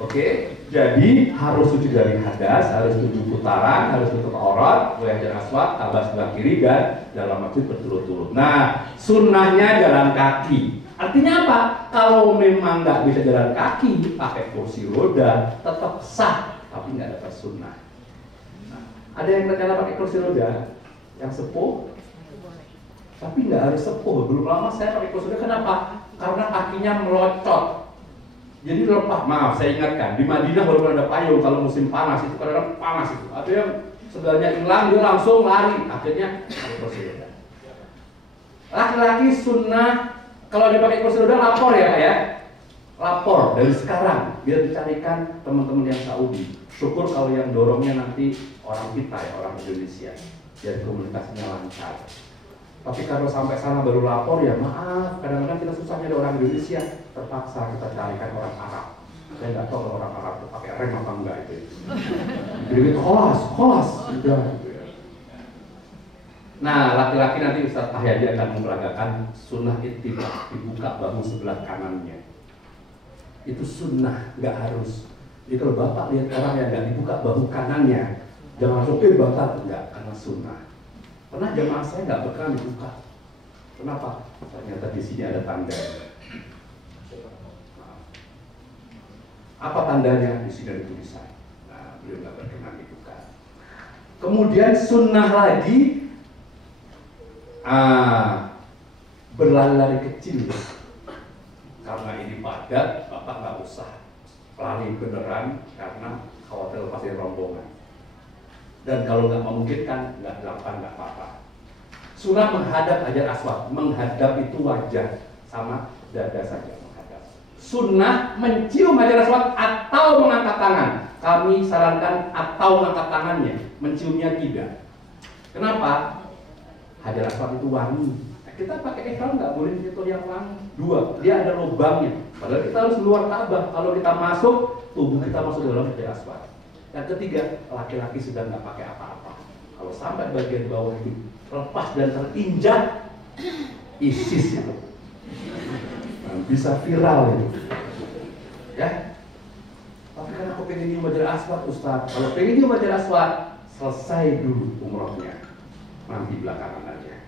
Oke, jadi harus suci dari hadas, harus 7 putaran, harus tutup aurat, boleh Hajar Aswad, Ka'bah sebelah kiri dan dalam masjid berturut-turut. Nah, sunnahnya jalan kaki. Artinya apa? Kalau memang nggak bisa jalan kaki, pakai kursi roda, tetap sah, tapi nggak dapat sunnah. Nah, ada yang rencana pakai kursi roda, yang sepuh, tapi nggak harus sepuh. Belum lama saya pakai kursi roda, kenapa? Karena kakinya melocot. Jadi lepas, maaf saya ingatkan, di Madinah walaupun ada payung, kalau musim panas itu kadang-kadang panas itu. Ada yang sebelahnya hilang, dia langsung lari, akhirnya pakai kursi roda. Laki-laki sunnah, kalau dia pakai kursi roda lapor ya Pak ya. Lapor dari sekarang, biar dicarikan teman-teman yang Saudi. Syukur kalau yang dorongnya nanti orang kita ya, orang Indonesia, biar komunikasinya lancar. Tapi kalau sampai sana baru lapor ya maaf, kadang-kadang kita susah nyari orang Indonesia, terpaksa kita carikan orang Arab. Saya nggak tahu kalau orang Arab itu pakai rem apa enggak itu. Jadi itu kholas, udah. Nah, laki-laki nanti Ustaz Tahyadi akan memperagakan sunnah ittibaq, dibuka bahu sebelah kanannya. Itu sunnah, nggak harus. Jadi kalau Bapak lihat orang yang nggak dibuka bahu kanannya, jangan langsung batal, enggak, karena sunnah. Pernah jamaah saya nggak berkenan dibuka. Kenapa? Ternyata di sini ada tanda. Apa tandanya? Di sini ada tulisan. Nah, beliau nggak berkenan dibuka. Kemudian sunnah lagi, berlari-lari kecil. Karena ini padat, Bapak nggak usah lari beneran karena khawatir pasti rombongan. Dan kalau nggak memungkinkan, nggak dilakukan, nggak apa-apa. Sunnah menghadap Hajar Aswad, menghadap itu wajah sama dada saja menghadap. Sunnah mencium Hajar Aswad atau mengangkat tangan. Kami sarankan atau mengangkat tangannya, menciumnya tidak. Kenapa? Hajar Aswad itu wangi. Kita pakai ihram nggak boleh nyentuh yang wangi. 2, dia ada lubangnya. Padahal kita harus keluar Ka'bah. Kalau kita masuk, tubuh kita masuk dalam Hajar Aswad. Yang ketiga, laki-laki sudah nggak pakai apa-apa. Kalau sampai bagian bawah itu lepas dan terinjak, ISIS itu. Nah, bisa viral itu. Ya. Tapi kan aku pengen nyium Hajar Aswad, Ustaz. Kalau pengen nyium Hajar Aswad, selesai dulu umrohnya. Nanti belakangan aja.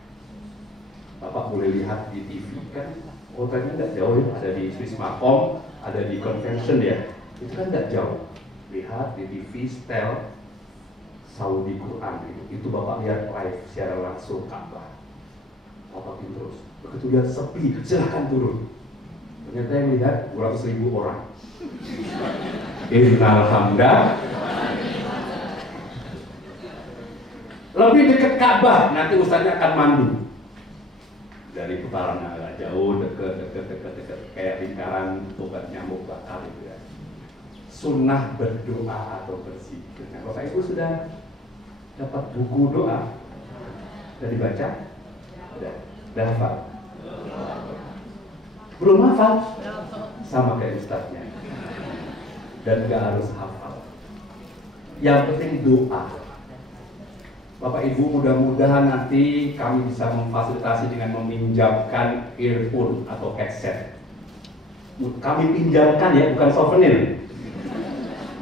Bapak boleh lihat di TV kan, hotelnya nggak jauh ya. Ada di Swiss Makom, ada di Convention ya. Itu kan nggak jauh. Lihat di TV, setel, Saudi Quran itu Bapak lihat live secara langsung Ka'bah. Bapak terus begitu lihat sepi, silahkan turun. Ternyata yang lihat 200.000 orang. Innal hamda. Lebih dekat Ka'bah, nanti ustaznya akan mandu. Dari putaran yang agak jauh, dekat, kayak lingkaran obat nyamuk bakar itu ya. Sunnah berdoa atau berzikir. Nah, Bapak Ibu sudah dapat buku doa? Sudah dibaca? Sudah hafal? Belum hafal? Sama kayak ustaznya. Dan nggak harus hafal. Yang penting doa. Bapak Ibu, mudah-mudahan nanti kami bisa memfasilitasi dengan meminjamkan earphone atau headset. Kami pinjamkan ya, bukan souvenir.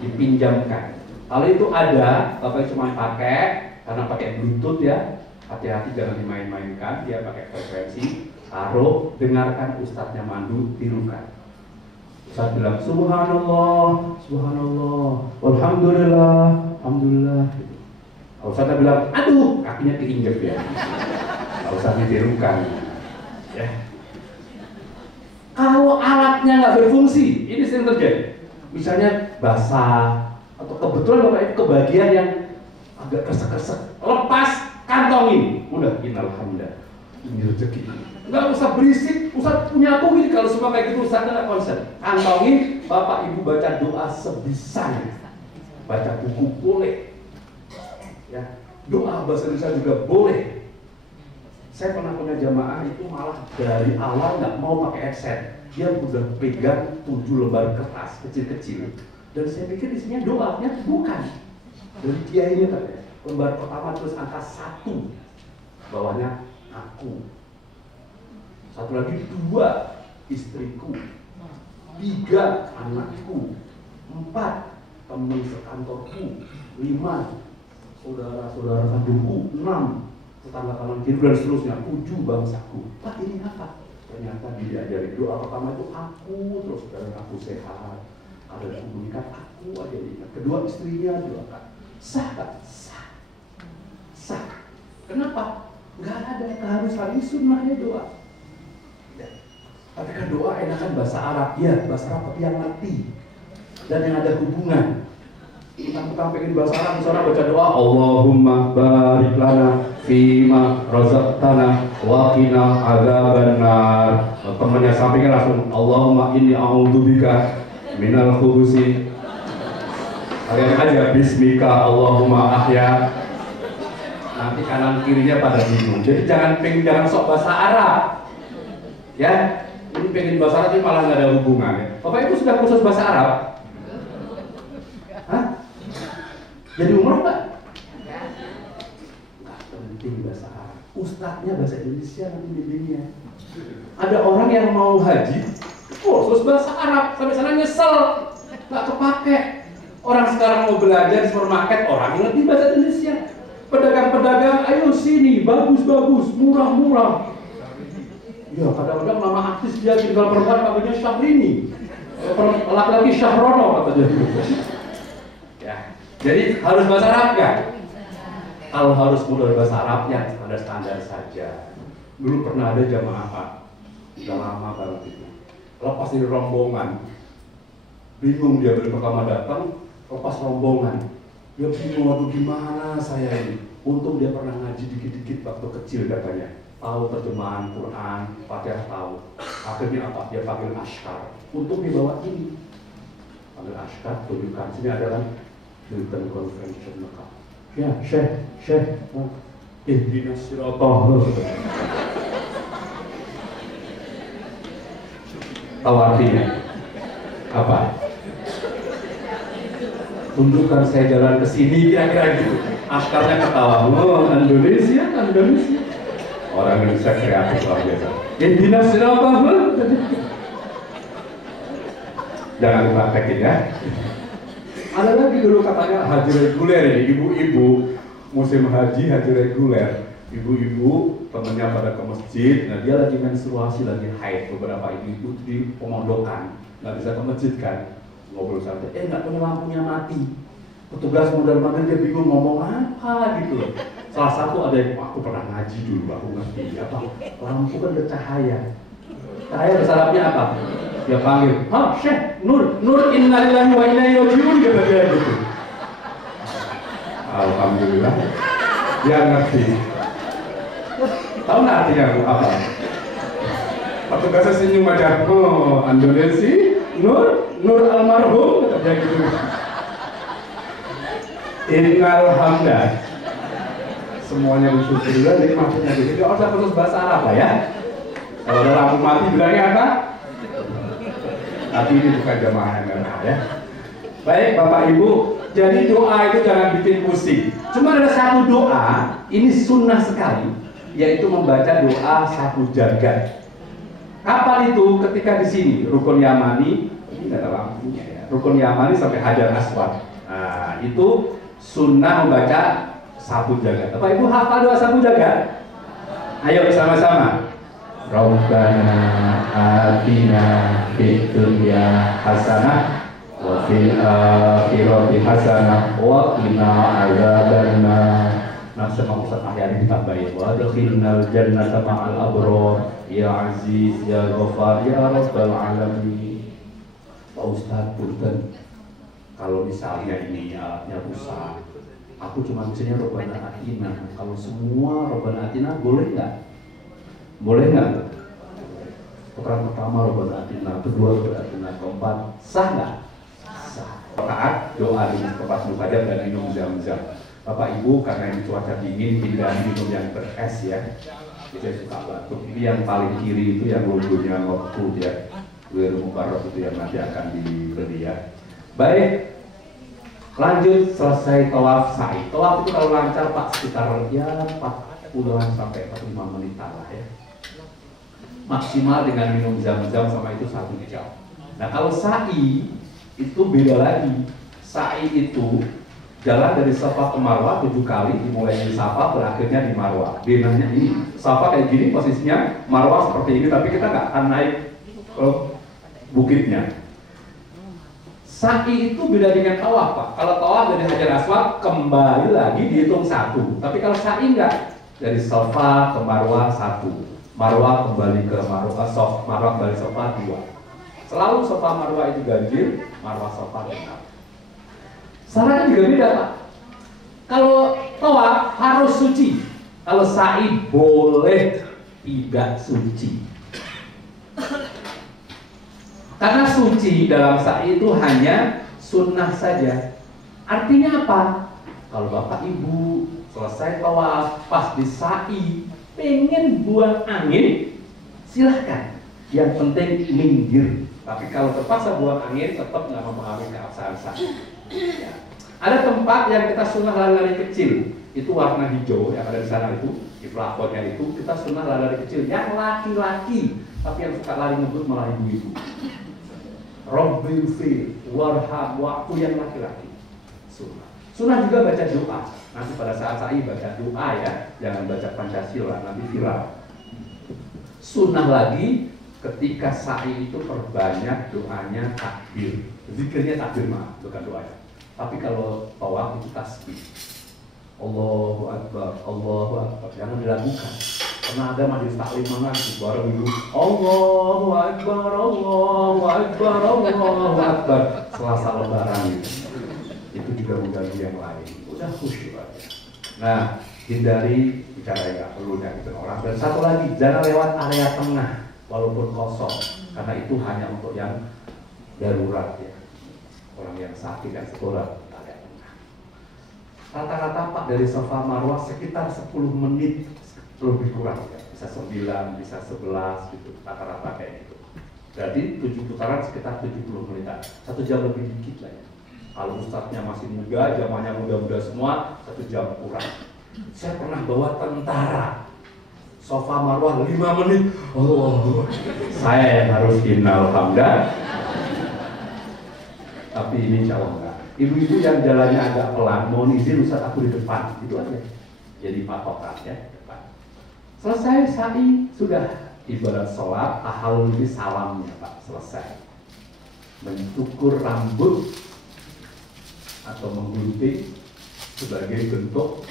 Dipinjamkan. Kalau itu ada, Bapak cuma pakai, karena pakai Bluetooth ya. Hati-hati jangan dimain-mainkan, dia pakai frekuensi. Taruh, dengarkan ustadznya mandu, tirukan. Ustadz bilang, Subhanallah, Subhanallah, Alhamdulillah, Alhamdulillah. Kalau Ustadz bilang, aduh, kakinya keinjek ya. Kalau Ustadz ditirukan. Ya. Kalau alatnya nggak berfungsi, ini sering terjadi. Misalnya basah, atau kebetulan Bapak Ibu kebagian yang agak kresek-kresek, lepas, kantongin. Udah, innalhamdulillah. Ini rezeki. Nggak usah berisik, Ustadz punya aku gini. Kalau semua kayak gitu, Ustadz nggak konsen. Kantongin, Bapak Ibu baca doa sebisanya. Baca buku boleh. Ya, doa bahasa Indonesia juga boleh. Saya pernah punya jamaah itu malah dari awal nggak mau pakai headset. Dia udah pegang 7 lembar kertas kecil-kecil. Dan saya pikir isinya doanya bukan. Dari kiainya katanya. Lembar pertama terus angka 1. Bawahnya aku. Satu lagi 2 istriku. 3 anakku. 4 teman sekantorku. 5 saudara-saudara kandungku. 6 tetangga kanan kiri dan seterusnya. 7 bangsaku. Pak, ini apa? Ternyata diajari doa pertama itu aku terus, dan aku sehat. Ada yang meningkat aku aja diingat. Kedua istrinya doakan. Sah tak? Sah. Sah. Kenapa? Nggak ada keharusan, ini sunnahnya doa. Ya. Tapi kan doa enakan bahasa Arab ya, bahasa Arab tapi yang ngerti dan yang ada hubungan. Kita pengen bahasa Arab, misalnya baca doa Allahumma barik lana fima razaqtana wa qina adzabannar. Temannya sampingnya langsung Allahumma inni a'udzubika minal khubusi. Kalian aja bismika Allahumma ahya. Nanti kanan kirinya pada bingung. Jadi jangan sok bahasa Arab. Ya, ini pengen bahasa Arab ini malah nggak ada hubungannya. Bapak Ibu sudah kursus bahasa Arab? Hah? Jadi umroh nggak? Nggak penting bahasa Arab. Ustadznya bahasa Indonesia nanti bimbingnya. Ada orang yang mau haji, kursus bahasa Arab sampai sana nyesel, nggak kepake. Orang sekarang mau belajar di supermarket, orang yang ngerti bahasa Indonesia. Pedagang-pedagang, ayo sini, bagus-bagus, murah-murah. Ya, kadang-kadang nama artis dia tinggal perempuan namanya Syahrini, laki-laki Syahrono katanya. Ya, jadi harus bahasa Arab kan? Kalau harus mudah bahasa Arab ya standar-standar saja. Dulu pernah ada jamaah Pak, udah lama banget itu. Lepas dari rombongan, bingung dia baru pertama datang, lepas rombongan. Dia bingung, waduh gimana saya ini. Untung dia pernah ngaji dikit-dikit waktu kecil katanya. Tahu terjemahan Quran, Fatihah tahu. Akhirnya apa? Dia panggil Ashkar. Untung dia bawa ini. Panggil Ashkar, tunjukkan. Sini ada kan Hilton Convention Mekah. Ya, Syekh. Ihdinas siratal. Tahu artinya? Apa? Tunjukkan saya jalan ke sini, kira-kira gitu. Askarnya ketawa, oh Indonesia. Orang Indonesia kreatif luar biasa. Ihdinas siratal. Jangan dipraktekin ya. Ada lagi dulu katanya haji reguler ini, ibu-ibu musim haji reguler. Ibu-ibu temennya pada ke masjid, nah dia lagi menstruasi, lagi haid. Beberapa ibu di pemondokan, nggak bisa ke masjid kan, ngobrol santai. Nggak punya lampunya mati. Petugas mondar-mandir dia bingung ngomong apa gitu loh. Salah satu ada yang, aku pernah ngaji dulu, aku ngerti apa. Lampu kan bercahaya. Cahaya bahasa Arabnya apa? Dia panggil, "Ha, Syekh, Nur innalillahi wa inna ilaihi raji'un," kata dia gitu. Alhamdulillah, dia ngerti. Tahu nggak artinya apa? Petugasnya senyum aja, "Oh, Indonesia, Nur almarhum," kata dia gitu. Innal hamda. Semuanya bersyukur dan maksudnya gitu. Jadi usah terus bahasa Arab lah ya. Kalau ada lampu mati bilangnya apa? Tapi ini bukan jamaah yang ya. Baik Bapak Ibu, jadi doa itu jangan bikin pusing. Cuma ada satu doa, ini sunnah sekali, yaitu membaca doa satu jagat. Kapan itu? Ketika di sini Rukun Yamani, ini nggak ada lampunya ya. Rukun Yamani sampai Hajar Aswad. Nah itu sunnah membaca satu jagat. Bapak Ibu hafal doa satu jagat? Ayo sama-sama. Rabbana atina fid dunya hasanah wa fil akhirati hasanah wa qina adzabannar. Nah, sama Ustaz Ahyani ditambahin wa adkhilnal jannata ma'al abrar ya aziz ya ghafar ya rabbal alamin. Pak Ustaz punten, kalau misalnya ini alatnya rusak, aku cuma misalnya Robbana Atina. Kalau semua Robbana Atina boleh nggak? Boleh nggak? Putaran pertama Robbana Atina, kedua Robbana Atina, keempat sah nggak? Sah. Taat doa di tempat mustajab dan minum zam-zam. Bapak Ibu, karena ini cuaca dingin, hindari minum yang beres ya. Saya suka batuk. Ini yang paling kiri itu yang logonya waktu ya. Wir Mubarak itu yang nanti akan dibeli ya. Baik. Lanjut, selesai tawaf sa'i. Tawaf itu kalau lancar Pak sekitar ya 40 sampai 45 menitan lah ya. Maksimal dengan minum zam-zam sama itu 1 jam. Nah kalau sa'i itu beda lagi. Sa'i itu jalan dari Safa ke Marwah 7 kali, dimulai di Safa, berakhirnya di Marwah. Bedanya ini, Safa kayak gini posisinya, Marwah seperti ini, tapi kita nggak akan naik ke bukitnya. Sa'i itu beda dengan tawaf Pak. Kalau tawaf dari Hajar Aswad kembali lagi dihitung 1. Tapi kalau sa'i enggak, dari Safa ke Marwah 1, Marwah kembali ke Marwah, Marwah kembali Safa 2. Selalu Safa Marwah itu ganjil, Marwah Safa genap. Syaratnya juga beda Pak. Kalau tawaf harus suci, kalau sa'i boleh tidak suci. Karena suci dalam sa'i itu hanya sunnah saja. Artinya apa? Kalau Bapak Ibu selesai tawaf, pas di sa'i, pengen buang angin, silahkan. Yang penting minggir. Tapi kalau terpaksa buang angin, tetap nggak mempengaruhi keabsahan sa'i. Ya. Ada tempat yang kita sunnah lari-lari kecil, itu warna hijau yang ada di sana itu, di plafonnya itu kita sunnah lari-lari kecil yang laki-laki, tapi yang suka lari ngebut malah ibu-ibu. Rabbil fil warham, waktu yang laki-laki. Sunnah juga baca doa. Nanti pada saat sa'i baca doa ya, jangan baca Pancasila, nanti viral. Sunnah lagi ketika sa'i itu perbanyak doanya takbir, zikirnya takbir maaf, bukan doanya. Tapi kalau tawaf itu tasbih, Allahu Akbar, Allahu Akbar, jangan dilakukan. Karena ada majelis taklim mana bareng dulu, Allahu Akbar, Allahu Akbar, Allahu Akbar, Selasa Lebaran itu juga mengganggu yang lain. Udah khusyuk aja. Nah, hindari bicara yang nggak perlu nyakitin orang. Dan satu lagi, jangan lewat area tengah walaupun kosong, karena itu hanya untuk yang darurat ya. Orang yang sakit dan sekolah area tengah. Rata-rata Pak dari Safa Marwah sekitar 10 menit lebih kurang ya. Bisa 9, bisa 11 gitu. Rata-rata kayak gitu. Jadi 7 putaran sekitar 70 menitan. 1 jam lebih dikit lah ya. Kalau ustadznya masih muda, zamannya muda-muda semua, 1 jam kurang. Saya pernah bawa tentara Safa Marwah 5 menit. Oh, saya yang harus innal hamda. Tapi ini insya Allah enggak. Ibu-ibu yang jalannya agak pelan, mohon izin Ustaz aku di depan, itu aja. Jadi patokan ya, depan. Selesai sa'i sudah ibarat sholat, tahallul ini salamnya Pak, selesai. Mencukur rambut, atau menggunting sebagai bentuk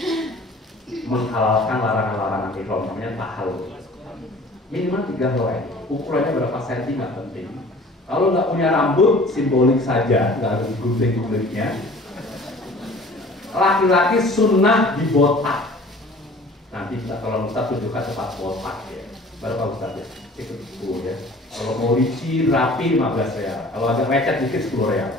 menghalalkan larangan-larangan ihram, namanya tahallul. Minimal 3 helai. Ukurannya berapa senti nggak penting. Kalau nggak punya rambut, simbolik saja, nggak harus gunting kulitnya. Laki-laki sunnah dibotak. Nanti kita kalau Ustaz tunjukkan tempat botak ya. Berapa Ustaz ya? Ikut 10 ya. Kalau mau licin, rapi 15 real. Kalau agak lecet dikit 10 real.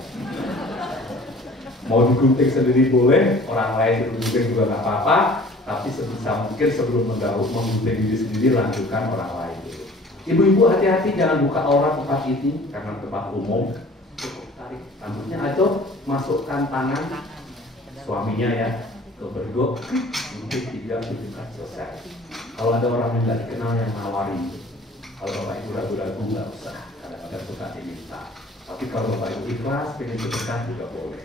Mau digunting sendiri boleh, orang lain digunting juga nggak apa-apa. Tapi sebisa mungkin sebelum menggunting diri sendiri, lanjutkan orang lain dulu. Ibu-ibu hati-hati jangan buka aurat tempat ini karena tempat umum. Cukup tarik rambutnya aja, masukkan tangan suaminya ya ke bergok, mungkin 3-7 selesai. Kalau ada orang yang nggak dikenal yang nawari, kalau bapak ibu ragu-ragu nggak usah, kadang-kadang suka diminta. Tapi kalau bapak ibu ikhlas, pengen berkah juga boleh.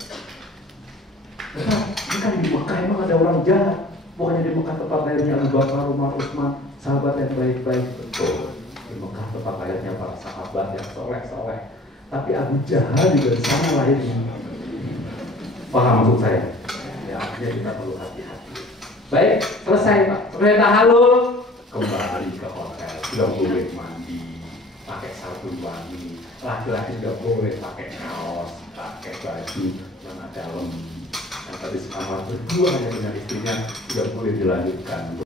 Ini kan di Mekah emang ada orang jahat. Bukannya di Mekah tempat lahirnya Abu Bakar, Umar, Utsman, sahabat yang baik-baik. Betul. Di Mekah tempat lahirnya para sahabat yang soleh-soleh. Tapi Abu Jahal juga di sana lahirnya. Paham maksud saya? Ya, artinya kita perlu hati-hati. Baik, selesai Pak. Selesai tahallul, kembali ke hotel. Sudah boleh mandi, pakai sabun wangi. Laki-laki juga boleh pakai kaos, pakai baju yang dalam. Yang tadi sekamar berdua hanya dengan istrinya, sudah boleh dilanjutkan.